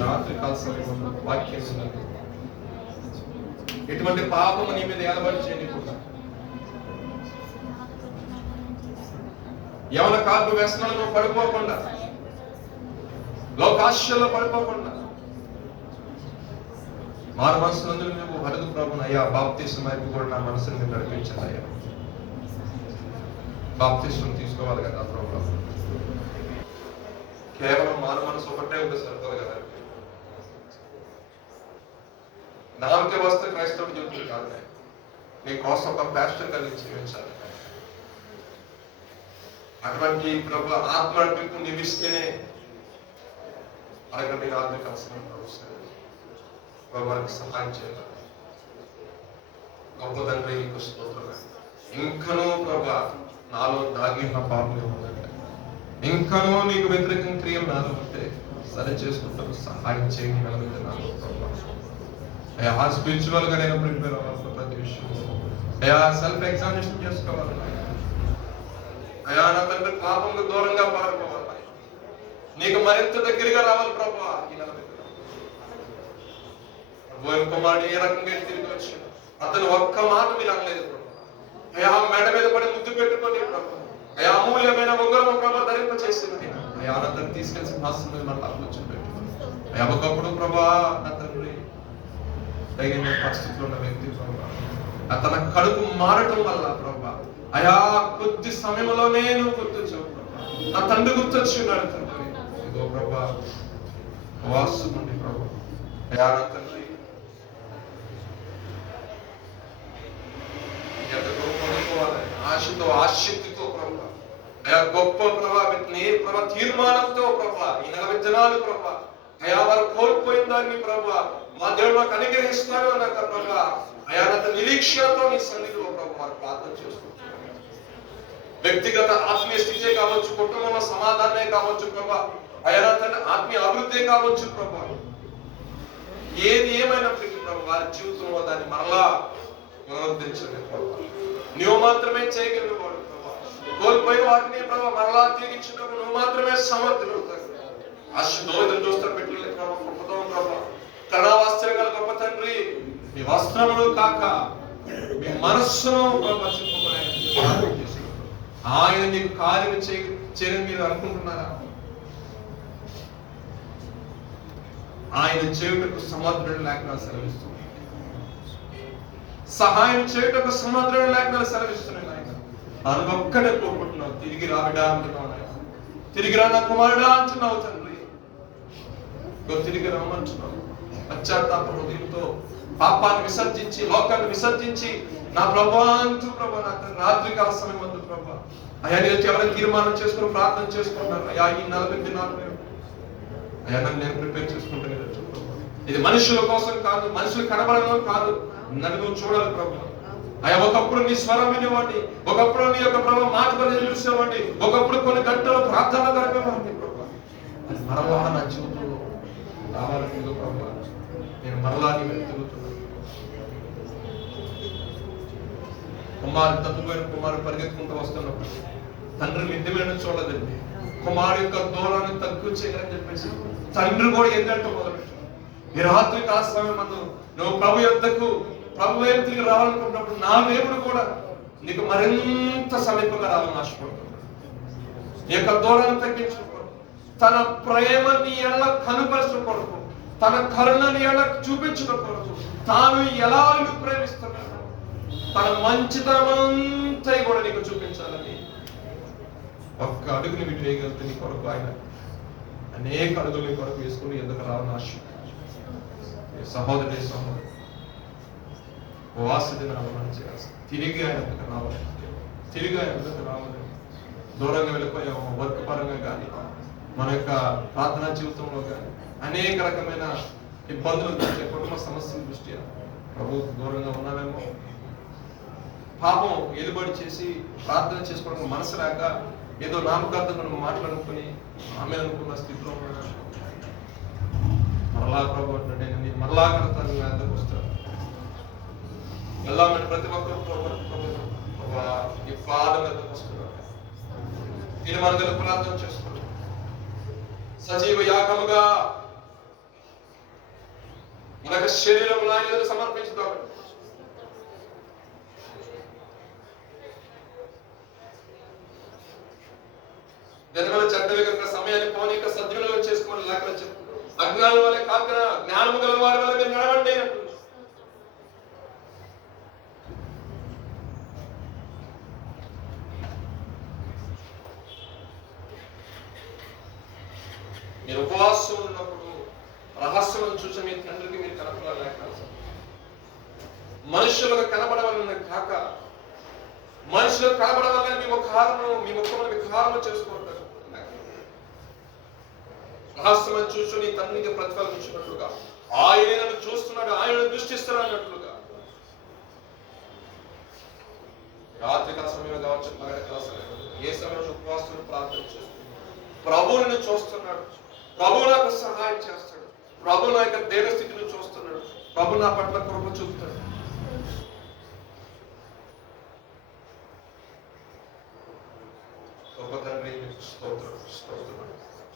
రాత్రి కాల సమయంలో వాక్యం ఎటువంటి పాపము నీ మీద ఏలబడి చేయకుండా, యవన కాపు వ్యసనాలను పడిపోకుండా, లోకాశల్లో పడిపోకుండా మారు మనసులందరూ నువ్వు అడుగు ప్రభుని, అయ్యా బాప్తిసం వైపు కూడా నా మనసుని మీరు నడిపించాలి అయ్యా. బాప్తిసం తీసుకోవాలి కదా ప్రభు. కేవలం మారు మనసు ఒకటే ఉంటే సరిపోదు కదా. నామకే వస్తే క్రైస్తవుడు జీవితం కాదు, నీ కోసం ఒక ప్యాస్టర్ కలిగి జీవించాలి. అటువంటి ప్రభు ఆత్మ నడిపింపు నివిస్తేనే అలాగే మీరు ఆత్మ కలిసిన ప్రభు వారికి సహాయం చేయాలి. గొప్ప తండ్రి నీకు స్తోత్రం. ఇంకనూ ప్రభు నాలో దాగిన పాపం ఉందంటే, ఇంకనూ నీకు వ్యతిరేకం క్రియలు నాలో ఉంటే సరి చేసుకుంటాను, సహాయం చేయండి. నిలబెట్టినాను ప్రభు. స్పిరిచువల్ గా నేను ప్రిపేర్ అవ్వాలి ప్రతి విషయంలో. సెల్ఫ్ ఎగ్జామినేషన్ చేసుకోవాలి. నా తండ్రి పాపంకు దూరంగా పారిపోవాలి, నీకు మరింత దగ్గరగా రావాలి ప్రభు. కుమారుడు ఏ రకంగా తిరిగి వచ్చి అతను ఒక్క మాట మీరు అనలేదు ప్రభు. మెడ మీద పడి ముద్దు పెట్టుకొని ప్రభు, అమూల్యమైన ఉంగరం ప్రభు ధరింప చేసింది. అతను తీసుకెళ్లి సింహాసనం మీద మన కూర్చోబెట్టి, ఒకప్పుడు ప్రభా నా తండ్రి తగిన పరిస్థితిలో ఉన్న వ్యక్తి ప్రభు, తన కడుపు మారటం వల్ల ప్రభా కొద్ది సమయంలోనే నువ్వు గుర్తొచ్చావు ప్రభా. నా తండ్రి గుర్తొచ్చి ఉన్నాడు తండ్రి. ఇదో ప్రభా వాసు నుండి ప్రభు, నా తండ్రి ఆశతో ఆసక్తితో ప్రభు, గొప్ప ప్రభా తీర్మానంతో ప్రభా ఈ 40 దినాలు ప్రభా వారు కోల్పోయిన దాన్ని ప్రభా మా దేవుడు మాకు అనుగ్రహిస్తారు అన్నాక ప్రభా నిరీక్షణతో నీ సన్నిధిలో ప్రభు వారు ప్రార్థన చేసుకుంటున్నారు. వ్యక్తిగత ఆత్మీయ స్థితే కావచ్చు, కుటుంబంలో సమాధానమే కావచ్చు ప్రభా, ఆత్మీయ అభివృద్ధి కావచ్చు ప్రభా, ఏది ఏమైనప్పటికీ ప్రభు వారి జీవితంలో దాన్ని మరలా పునరుద్ధరించండి ప్రభా. నువ్వు మాత్రమే చేయగలిగిన వాడు ప్రభా. కోల్పోయిన వాటిని ప్రభా మరలా తిరిగించినప్పుడు నువ్వు మాత్రమే సమర్థుడు. ఆశీర్వాదం చూస్తారు పెట్టలేదు ప్రభా, గొప్పతో ప్రభా. కళావస్త్రం గల గొప్ప తండ్రి, మీ వస్త్రములు కాక మీ మనస్సును ఆయన నీకు కార్యం చేయని మీరు అనుకుంటున్నారా? ఆయన చేయుటకు సమర్థుడు లేఖనాలు సెలవిస్తుంది, సహాయం చేయుటకు సమర్థుడు లేఖనాలు సెలవిస్తున్నాయి. ఆయన అనుకొక్కడే కోరుకుంటున్నావు, తిరిగి రావిడా అంటున్నావు, తిరిగి రా నా కుమారుడా అంటున్నావు తండ్రి. తిరిగి రమ్మంటున్నావు. పశ్చాత్తాప హృదయంతో పాపాన్ని విసర్జించి, లోకాన్ని విసర్జించి నా ప్రభా అంటూ ప్రభా నా రాత్రి కాల సమయం అందు ప్రభా ఎవరైనా తీర్మానం చేసుకుని ప్రార్థన చేసుకుంటారు. ఈ 40 దినాలు నన్ను నేను ప్రిపేర్ చేసుకుంటాను. ఇది మనుషుల కోసం కాదు, మనుషులు కనబడడం కాదు, నన్ను నువ్వు చూడాలి ప్రభు. ఒకప్పుడు నీ స్వరం వినేవాడిని, ఒకప్పుడు నీ యొక్క ప్రభు మాట చూసేవాడిని, ఒకప్పుడు కొన్ని గంటలు ప్రార్థన గడిపేవాడిని ప్రభు. అది మరలా నా జీవితంలో రావాలని ప్రభు నేను మరలా నీ తిరుగుతున్నాను. కుమారుడు తప్పుపోయిన కుమారుడు పరిగెత్తుకుంటూ వస్తున్నప్పుడు తండ్రి మిద్దమైన చూడదండి, కుమారు యొక్క దూరాన్ని తక్కువ చేయాలని చెప్పేసి తండ్రి కూడా ఏంటంటే మొదలుపెట్టాడు. ఈ రాత్రి కాల సమయం మందు నువ్వు ప్రభు యొద్దకు ప్రభు వైపు తిరిగి రావాలనుకున్నప్పుడు నా దేవుడు కూడా నీకు మరింత సమీపంగా రావాలని ఆశపడుతున్నాడు. నీ యొక్క దూరాన్ని తగ్గించుకోడు, తన ప్రేమ నీ ఎళ్ళ కనుపరచడం కొరకు, తన కరుణ నీ ఎళ్ళ చూపించడం కొరకు, తాను ఎలా నువ్వు ప్రేమిస్తున్నాడు, తన మంచితనమంతా కూడా నీకు చూపించాలని ఒక్క అడుగుని వీటి వేయగలిగితే నీ కొరకు ఆయన అనేక అడుగులు నీ కొరకు వేసుకుని ఎందుకు రావాలని ఆశ. సహోదరి సహోదరు ఉపవాస దినాలు మనం చేయాల్సి, తిరిగి ఆయన ఎందుకు రావాలి, తిరిగి ఆయన ఎందుకు రావాలి. దూరంగా వెళ్ళిపోయాము, వర్క్ పరంగా కానీ మన యొక్క ప్రార్థనా జీవితంలో కానీ అనేక రకమైన ఇబ్బందులు దృష్ట్యా, కుటుంబ సమస్యల దృష్ట్యా ప్రభు దూరంగా ఉన్నామేమో, పాపం ఎలుబడి చేసి ప్రార్థన చేసుకోవడం మనసు లేక ఏదో నామకార్థంగా మాట్లాడుకుని ఆమె అనుకున్న స్థితిలో మరలా ప్రభు అంటే నేను మరలా కడతాను, అందరికి వస్తాను వెళ్ళామని ప్రతి ఒక్కరు ఈ పాదం ఎందుకు వస్తున్నారు, ఇది మన దగ్గర ప్రార్థన చేసుకుంటాం. సజీవ యాగముగా మన శరీరం సమర్పించుతాం. జనముల చెడ్డవి కనుక సమయాన్ని పోనీక సద్వినియోగం చేసుకోమని లేఖలో చెప్తున్నారు. అజ్ఞానం వల్ల కాక జ్ఞానము గల వారి వల్ల మీరు నడవండి అంటున్నారు. మీరు ఉపవాసం ఉన్నప్పుడు రహస్యం చూసి మీ తండ్రికి మీరు కనపడాలి. మనుషులకు కనబడవాలని కాక మనుషులకు కనబడవాలని మీ ముఖమును వికారము చేసుకుంటారు. రహస్యం చూసి నీ తండ్రికి ప్రతిఫలం ఇచ్చినట్లుగా ఆయన నన్ను చూస్తున్నాడు, ఆయన దృష్టిస్తున్నాడు అన్నట్లుగా రాత్రికాల సమయం కావచ్చు, పగటికాల సమయం, ఏ సమయంలో ఉపవాసం ప్రార్థన చేస్తుంది. ప్రభువు నిన్ను చూస్తున్నాడు, ప్రభు నాకు సహాయం చేస్తాడు, ప్రభు నా యొక్క దేవ స్థితిని చూస్తున్నాడు, ప్రభు నా పట్ల కృప చూపుతాడు. గొప్ప తండ్రి స్తోత్రం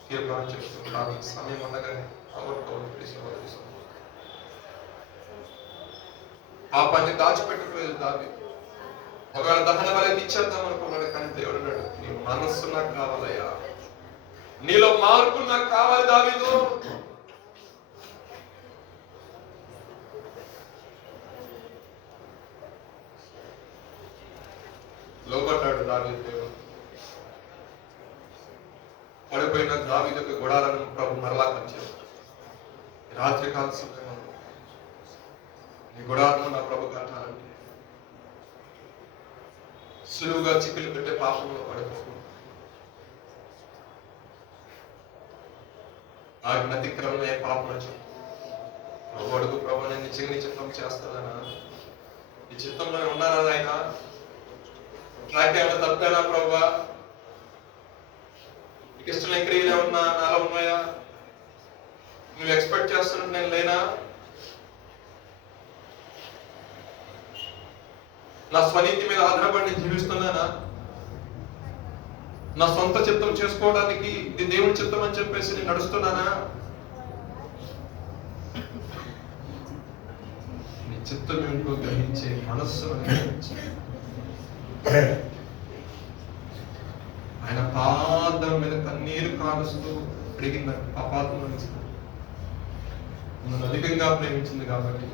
తీర్మానం చేస్తున్నాడు. సమయం ఉండగానే పాపాన్ని దాచిపెట్టలేదు దావీదు. ఒకవేళ దహన వల్ల ఇచ్చేద్దాం అనుకున్నాడు, కానీ దేవుడు అన్నాడు, నీ మనస్సు నాకు కావాలయ్యా, నీలో మార్పు నాకు కావాలి దావీదు. లోపడ్డాడు దావీదు దేవుడు. పడిపోయిన దావీదు యొక్క గుడాలను ప్రభు మరలా కంచాడు. రాత్రి కాల సమయంలో నీ గుడాలను నా ప్రభు కట్టాలంటే సులువుగా చిక్కులు పెట్టే పాపంలో పడిపోకుండా ఆజ్ఞ అతిక్రమం ఏ పాపం ప్రభు అడుగు, ప్రభు నేను నిజంగా నీ చిత్తం చేస్తానా, నీ చిత్తంలో ఉన్నానా ఆయన, నాకేమైనా తప్పేనా ప్రభు, నీకు ఇష్టమైన క్రియలు ఏమన్నా నాలో ఉన్నాయా, నువ్వు ఎక్స్పెక్ట్ చేస్తున్నట్టు నేను లేనా, నా స్వనీతి మీద ఆధారపడి నేను జీవిస్తున్నానా, నా సొంత చిత్తం చేసుకోవడానికి ఇది దేవుని చిత్తం అని చెప్పేసి నేను నడుస్తున్నానా, నీ చిత్తం ఏమిటో గ్రహించే మనస్సు ఆయన పాదం మీద కన్నీరు కారుస్తూ అడిగిన ఆ పాదం నన్ను అధికంగా ప్రేమించింది కాబట్టి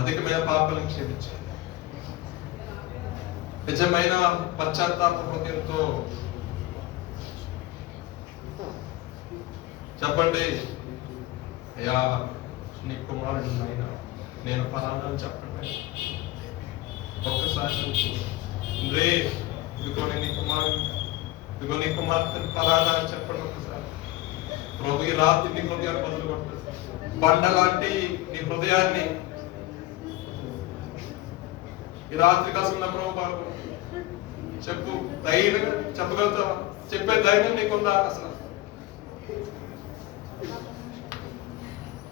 అధికమైన పాపాలను క్షమించాను. నిజమైన పశ్చాత్తాప హృదయంతో చెప్పండి, అయ్యా నీ కుమారుడు నాయన నేను ఫలానా చెప్పండి. ఒక్కసారి రే ఇదిగో నీ కుమారుడు, ఇదిగో నీ కుమార్తెను ఫలానా అని చెప్పండి. ఒకసారి ప్రభు ఈ రాత్రి నీ హృదయాన్ని బదులు కొట్టాడు. బండ లాంటి నీ హృదయాన్ని ఈ రాత్రి కాసిన ప్రభు చెప్పు, ధైర్యంగా చెప్పగలుగుతావా? చెప్పే ధైర్యం నీకుందా? అసలు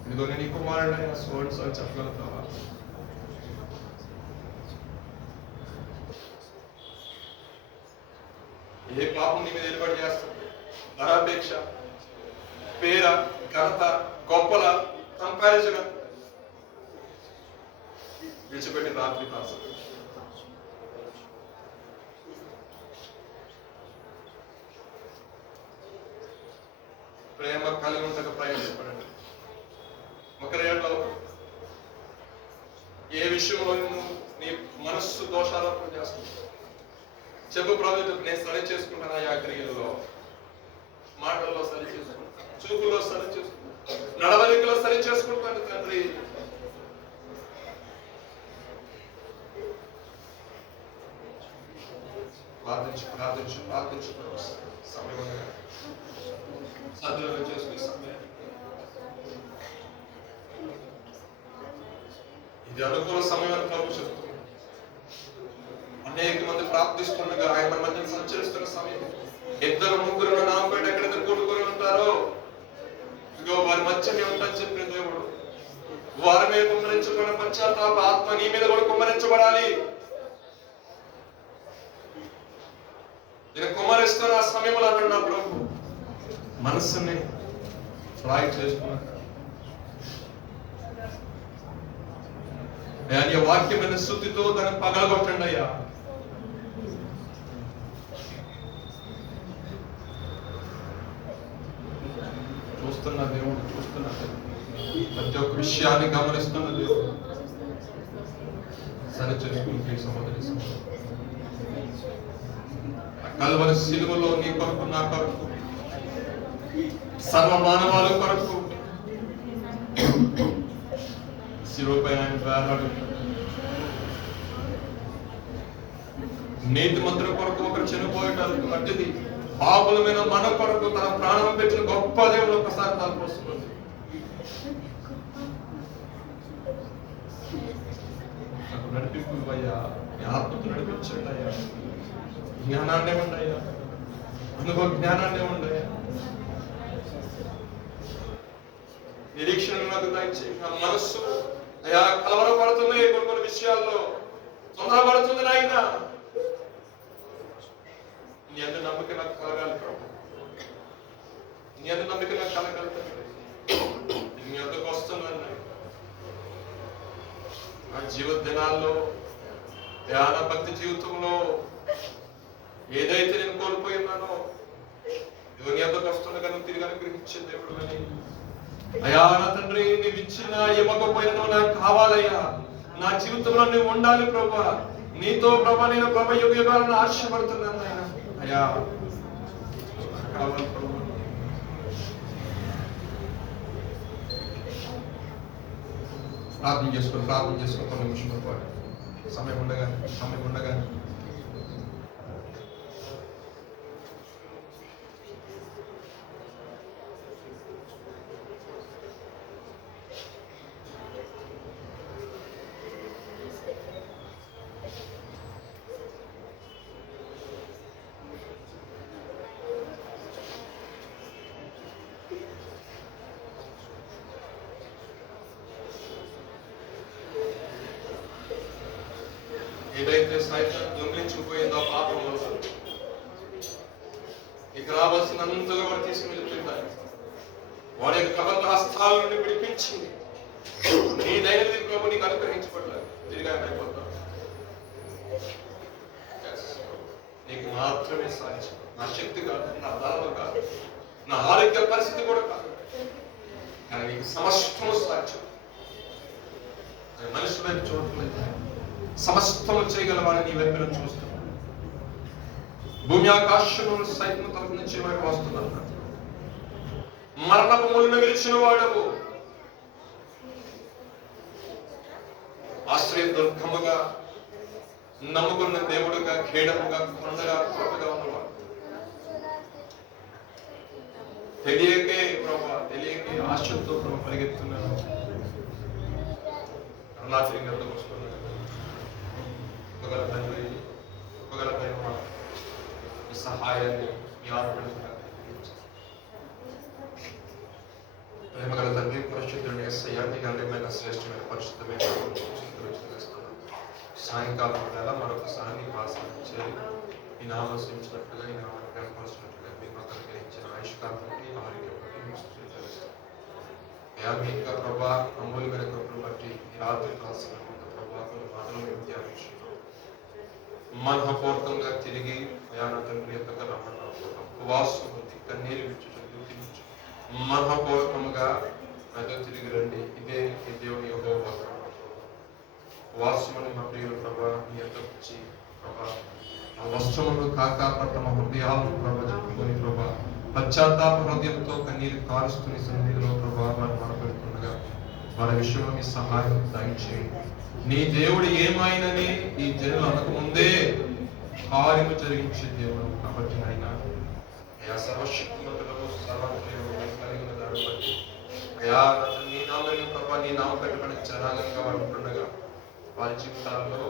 ఇదిగో నీ కుమారుడైన సోడ్స్ అని చెప్పగలుగుతావా? ఏ పాపం నీ మీద నిలబడి చేస్తుంది? ధనాపేక్ష, పేర, ఘనత, గొప్పల కంపారిజన్ విడిచిపెట్టి రాత్రి కాసం ప్రేమ కలిగి ఉండక ప్రయాసపడండి. ఒకరేళ్ళలో ఏ విషయంలో నీ మనస్సు దోషారోపణ చేస్తుంది చెప్పు ప్రభు, నేను సరి చేసుకుంటాను. ఆ క్రియల్లో, మాటల్లో సరి చేసుకుంటాను, చూపుల్లో సరి చేసుకుంటాను, నడవడికలో సరి చేసుకుంటాను తండ్రి. ప్రార్థించు సమయం సద్వినియోగం చేసుకునే సమయం ఇది. అనుకూల సమయం ప్రభు చెప్తుంది. అనేక మంది ప్రార్థిస్తుండగా ఆయన మధ్య సంచరిస్తున్న సమయం. ఇద్దరు ముగ్గురు నాపేట ఎక్కడైతే కూడుకొని ఉంటారో ఇదిగో వారి మధ్యనే ఉంటాఅని చెప్పిన దేవుడు. వారి మీద కుమ్మరించబడిన పశ్చాత్తాప ఆత్మ నీ మీద కూడా కుమ్మరించబడాలి. నేను కుమ్మరిస్తున్న ఆ సమయంలో అన్న ప్రభు మనస్సుని ఫ్రాయ్ చేసుకున్నాడు. నీ వాక్యమైన శుద్ధితో దాన్ని పగలగొట్టండి అయ్యా. చూస్తున్న దేవుడు, చూస్తున్న ప్రతి ఒక్క విషయాన్ని గమనిస్తున్న దేవుడు. సరి చేసుకుంటే సహోదరి కల్వరి సిలువలో నీ కొరకు, నా కొరకు, సర్వ మానవాళి కొరకు శిలువపై ఆయన వేలాడు. నీతి మంత్రుల కొరకు ఒకరు చనిపోయేటానికి మధ్యది పాపులమైన మన కొరకు తన ప్రాణం పెట్టిన గొప్ప దేవుడు ఒక్కసారి తలపోస్తుంది. నాకు నడిపింపు అయ్యా, నీ ఆత్మకు నడిపించండి అయ్యా, జ్ఞానాన్నే ఉండయ్యా, అనుభవ జ్ఞానాన్నే ఉండయ్యా, నిరీక్షణ నాకు దయచేయి. నా మనస్సు అయ్యా కలవరపడుతుంది, కొన్ని విషయాల్లో తొందరపడుతుంది నాయన. నీ అందు నమ్మకం నాకు కలగాలి ప్రభు, నీ అందు నమ్మకం నాకు కలగాలి. నీ అంతకు వస్తున్నాను నా జీవిత దినాల్లో, ధ్యాన భక్తి జీవితంలో ఏదైతే నేను కోల్పోయినానో నీ అంతకు వస్తున్నా కానీ తిరిగి అనుగ్రహించే దేవుడు అని. అయ్యా నా తండ్రి, నీవు ఇచ్చిన ఇవ్వకపోయినా నాకు కావాలయ్యా. నా జీవితంలో నువ్వు ఉండాలి ప్రభా. నీతో ప్రభా నేను ప్రభా యుగ యుగాలను ఆశపడుతున్నాను ఆయన. అయ్యా కావాలి ప్రభు. ప్రార్థన చేసుకో కొన్ని నిమిషం పాటు సమయం ఉండగా ఏదైతే సైతం దొంగిలించుకుపోయిందో పాపం వల్ల ఇక రావాల్సినంతగా వాడు తీసుకుని వెళ్ళిపోయింది. వాడి యొక్క కబంధ హస్తాల నుండి విడిపించి నీ దైనదిన ప్రభు నీకు అనుగ్రహించబడలేదు. తిరిగి అయిపోతావు. నీకు మాత్రమే సాధ్యం. నా శక్తి కాదు, నా బలం కాదు, నా ఆరోగ్య పరిస్థితి కూడా కాదు, కానీ నీకు సమస్తము సాధ్యం. మనిషి వైపు చూడట్లేదు, సమస్తము చేయగలవాడిని నీ వైపు చూస్తున్నాను. భూమి ఆకాశములు సైతం తరపు నుంచి వైపు వస్తున్నాను. మరణపు ముళ్ళను విరిచిన వాడవు, ఆశ్రయ దుర్గముగా నమ్ముకున్న దేవుడుగా, ఖేడముగా, కొండగా, కోటగా ఉన్నవాడు. తెలియకే ఆశతో ప్రభు పరిగెత్తున్నాను. అరుణాచలంగా వస్తున్నాను. ఉపగల సహాయాన్ని మీ ఆత్మగా ప్రేమగల తండ్రి, పరిశుద్ధుని యేసయ్యానికి గండమైన శ్రేష్టమైన పరిశుద్ధమైన సాయంకాలం వేళ మరొకసారి ఆశ్రయించాలి. ఈ నామం శ్రమించినట్లుగా, ఈ నామాన్ని కనపరిచినట్లుగా మీకు అనుగ్రహించిన ఆయుష్కాలానికి, ఆరోగ్యానికి మీ యొక్క ప్రభా అమూల్యమైన కృపను బట్టి ఈ రాత్రి కాల్సిన ప్రభా కొన్ని మాటలు మేము ధ్యానించున్నాం. మనఃపూర్వకంగా తిరిగి ప్రయాణ తండ్రి ఎంతగా రమ్మన్నాం. ఉపవాసం ఉంది, కన్నీరు విచ్చుచు మనఃపూర్వకంగా నాతో తిరిగి రండి. ఇదే ఈ దేవుని యెహోవా వాసమని మా ప్రియులు ప్రభా మీ యొక్క వచ్చి ప్రభా ఆ వస్త్రములు కాక పట్ల మా హృదయాలను ప్రభా చెప్పుకొని ప్రభా పశ్చాత్తాప హృదయంతో కన్నీరు కారుస్తుని సన్నిధిలో ప్రభా వారు మనపెడుతుండగా వారి విషయంలో మీ సహాయం దయచేయండి. నీ దేవుడు ఏమైనని ఈ జనులు అనక ముందే కార్యము జరిగించే దేవుడు కాబట్టి నాయన అయా సర్వశక్తిమంతులకు సర్వప్రేమ కలిగిన దాన్ని బట్టి అయా నీ నామని ప్రభా నీ నామ పెట్టబడిన జనాంగంగా వారు ఉంటుండగా వారి జీవితాల్లో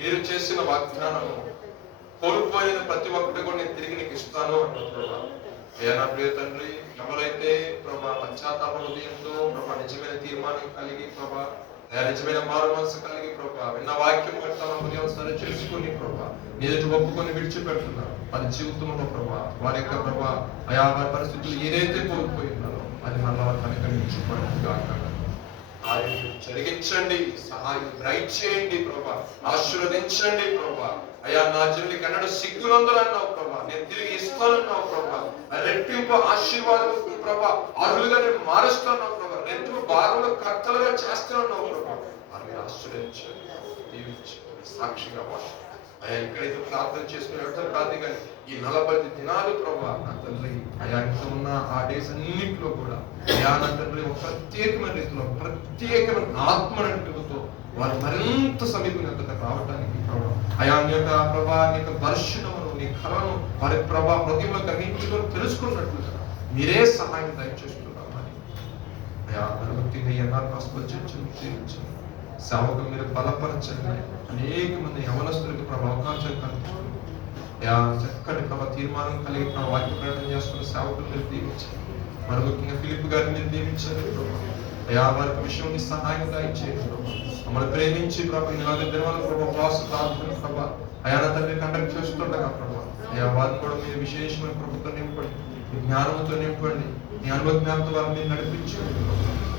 మీరు చేసిన వాగ్దానము కోల్పోయిన ప్రతి ఒక్కటి కూడా నేను తిరిగి నీకు ఇస్తాను అంటున్నా. నా ప్రియ తండ్రి, ఎవరైతే ప్రభా పశ్చాత్తాప హృదయంతో ప్రభా నిజమైన తీర్మానం కలిగి ప్రభా నిజమైన మారు మనసు కలిగి ప్రభా విన్న వాక్యం బట్టి తమ హృదయం సరి చేసుకుని ప్రభా నీటి ఒప్పుకొని విడిచిపెడుతున్నారు వారి జీవితంలో ప్రభా వారి యొక్క ప్రభా ఆయా వారి పరిస్థితులు ఏదైతే కోల్పోయినారో అది మళ్ళా వారు కనికరించుకోవడానికి కార్యం జరిగించండి, సహాయం దయచేయండి ప్రభా, ఆశీర్వదించండి ప్రభా. అయ్యా నా జనులకి అన్నాడు సిగ్గునందులు అన్నావు ప్రభా, నేను తిరిగి ఇస్తానన్నావు ప్రభా, రెట్టింపు ఆశీర్వాదం ప్రభా, అర్హులుగా నేను మారుస్తున్నావు ప్రభా, రెట్టింపు భాగంలో కర్తలుగా చేస్తున్నావు ప్రభా. వారిని ఆశ్రయించండి, దీవించండి, సాక్షిగా వాడు ఎక్కడైతే ప్రార్థన చేసుకునే అర్థం కాదు కానీ ఈ 40 దినాలు ప్రభా నా తండ్రి అయా ఇంట్లో ఉన్న ఆ డేస్ అన్నింటిలో కూడా అయా నా తండ్రి ఒక ప్రత్యేకమైన రీతిలో ప్రత్యేకమైన ఆత్మ నడిపితో వారు మరింత సమీపంగా రావడానికి ప్రభా అయా నీ యొక్క ప్రభా నీ యొక్క దర్శనమును నీ కళను వారి ప్రభా హృదయంలో గ్రహించుకొని తెలుసుకున్నట్లుగా మీరే సహాయం దయచేస్తున్నామని అయా అనుభక్తిగా ఎన్నాళ్ళు చర్చించండి, సేవకు మీరు బలపరచండి. అనేక మంది యవనస్తులకు ప్రభా అవకాశాలు కలుగుతుంది. చక్కటి ప్రభా తీర్మానం కలిగి ప్రభా వాక్య ప్రకటన చేస్తున్న సేవకులు మీరు దీవించండి. మరి ముఖ్యంగా ఫిలిప్ గారిని మీరు దీవించారు ప్రభా. అయా వారికి విషయం సహాయం దయచేయండి ప్రభా. మమ్మల్ని ప్రేమించి ప్రభా 4 దినాల ప్రభా ఉపవాస ప్రార్థన ప్రభా అయా నా తండ్రి కండక్ట్ చేస్తుండగా ప్రభా అయా వారిని కూడా మీరు విశేషమైన ప్రభుత్వం నింపండి, మీ జ్ఞానంతో నింపండి, మీ అనుభజ్ఞానంతో వారిని మీరు నడిపించండి.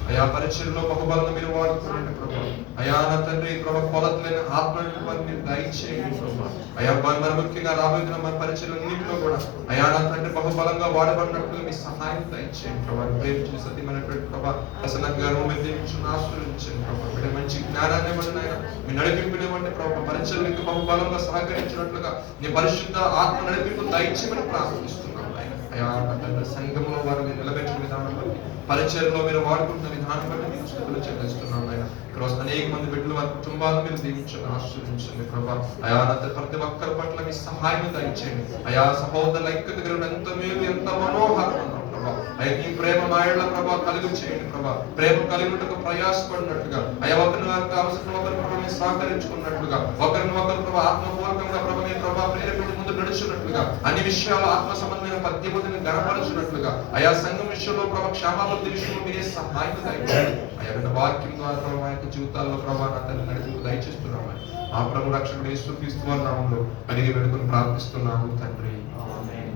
అయా పరిచయంలో బహుబలంగా మీరు వాడుకోండి ప్రభా. అయా నా తండ్రి ప్రభా కొలతలైన ఆత్మని వారిని మీరు దయచేయండి ప్రభా. అయా మరి ముఖ్యంగా రాబోతున్న మన పరిచయాలన్నింటిలో కూడా అయా నా తండ్రి బహుబలంగా వాడబడినట్లు మీ సహాయం దయచేయండి ప్రభా. ప్రేమించిన సత్యమైనటువంటి ప్రభా ప్రసన్న గారు మీరు దీవించుకుని ఆశ్రయించండి ప్రభా. మీరు మంచి జ్ఞానాన్ని ఇవ్వండి ఆయన, మీ నడిపింపునివ్వండి ప్రభా. పరిచయాలకు బహుబలంగా సహకరించినట్లుగా నీ పరిశుద్ధ ఆత్మ నడిపింపు దయచేయమని ప్రార్థిస్తున్నాం ఆయన. అయా నా తండ్రి సంఘంలో వారిని నిలబెట్టిన విధానం బట్టి పరిచయంలో మీరు వాడుకుంటున్న విధానం బట్టి మీకు స్తుతులు చెల్లిస్తున్నాం ఆయన. ఇక్కడ అనేక మంది బిడ్డలు వారి కుటుంబాలను మీరు దీవించండి, ఆశీర్వదించండి ప్రభా. అయా ప్రతి ఒక్కరి పట్ల మీ సహాయం దయచేయండి. అయా సహోదరుల ఐక్యత ఎంత మీరు ఎంత మనోహరం ప్రభా. అయ్యా నీ ప్రేమ మాయల ప్రభా కలుగు చేయండి ప్రభా. ప్రేమ కలిగినట్టుగా ప్రయాసపడినట్టుగా అయా ఒకరిని వారికి అవసరం ఒకరి ప్రభావ మీరు సహకరించుకున్నట్లుగా ఒకరిని ఒకరు ప్రభా ఆత్మపూర్వకంగా ప్రభా మీ ప్రభా ప్రేరేపించి ముందు నడుచున్నట్లుగా అన్ని విషయాలు ఆత్మ సంబంధమైన పద్యములను గణపరచున్నట్లుగా అయా సంఘం విషయంలో ప్రభా క్షేమాభివృద్ధి విషయంలో మీరే సహాయం దయచేయండి. అయా వాక్యం ద్వారా ప్రభా మా యొక్క జీవితాల్లో ప్రభా నా తల్లి నడిపి దయచేస్తున్నాము. ఆ ప్రభు రక్షకుడు యేసుక్రీస్తు వారి నామములో అడిగి వేడుకొని ప్రార్థిస్తున్నాము తండ్రి. ఆమేన్.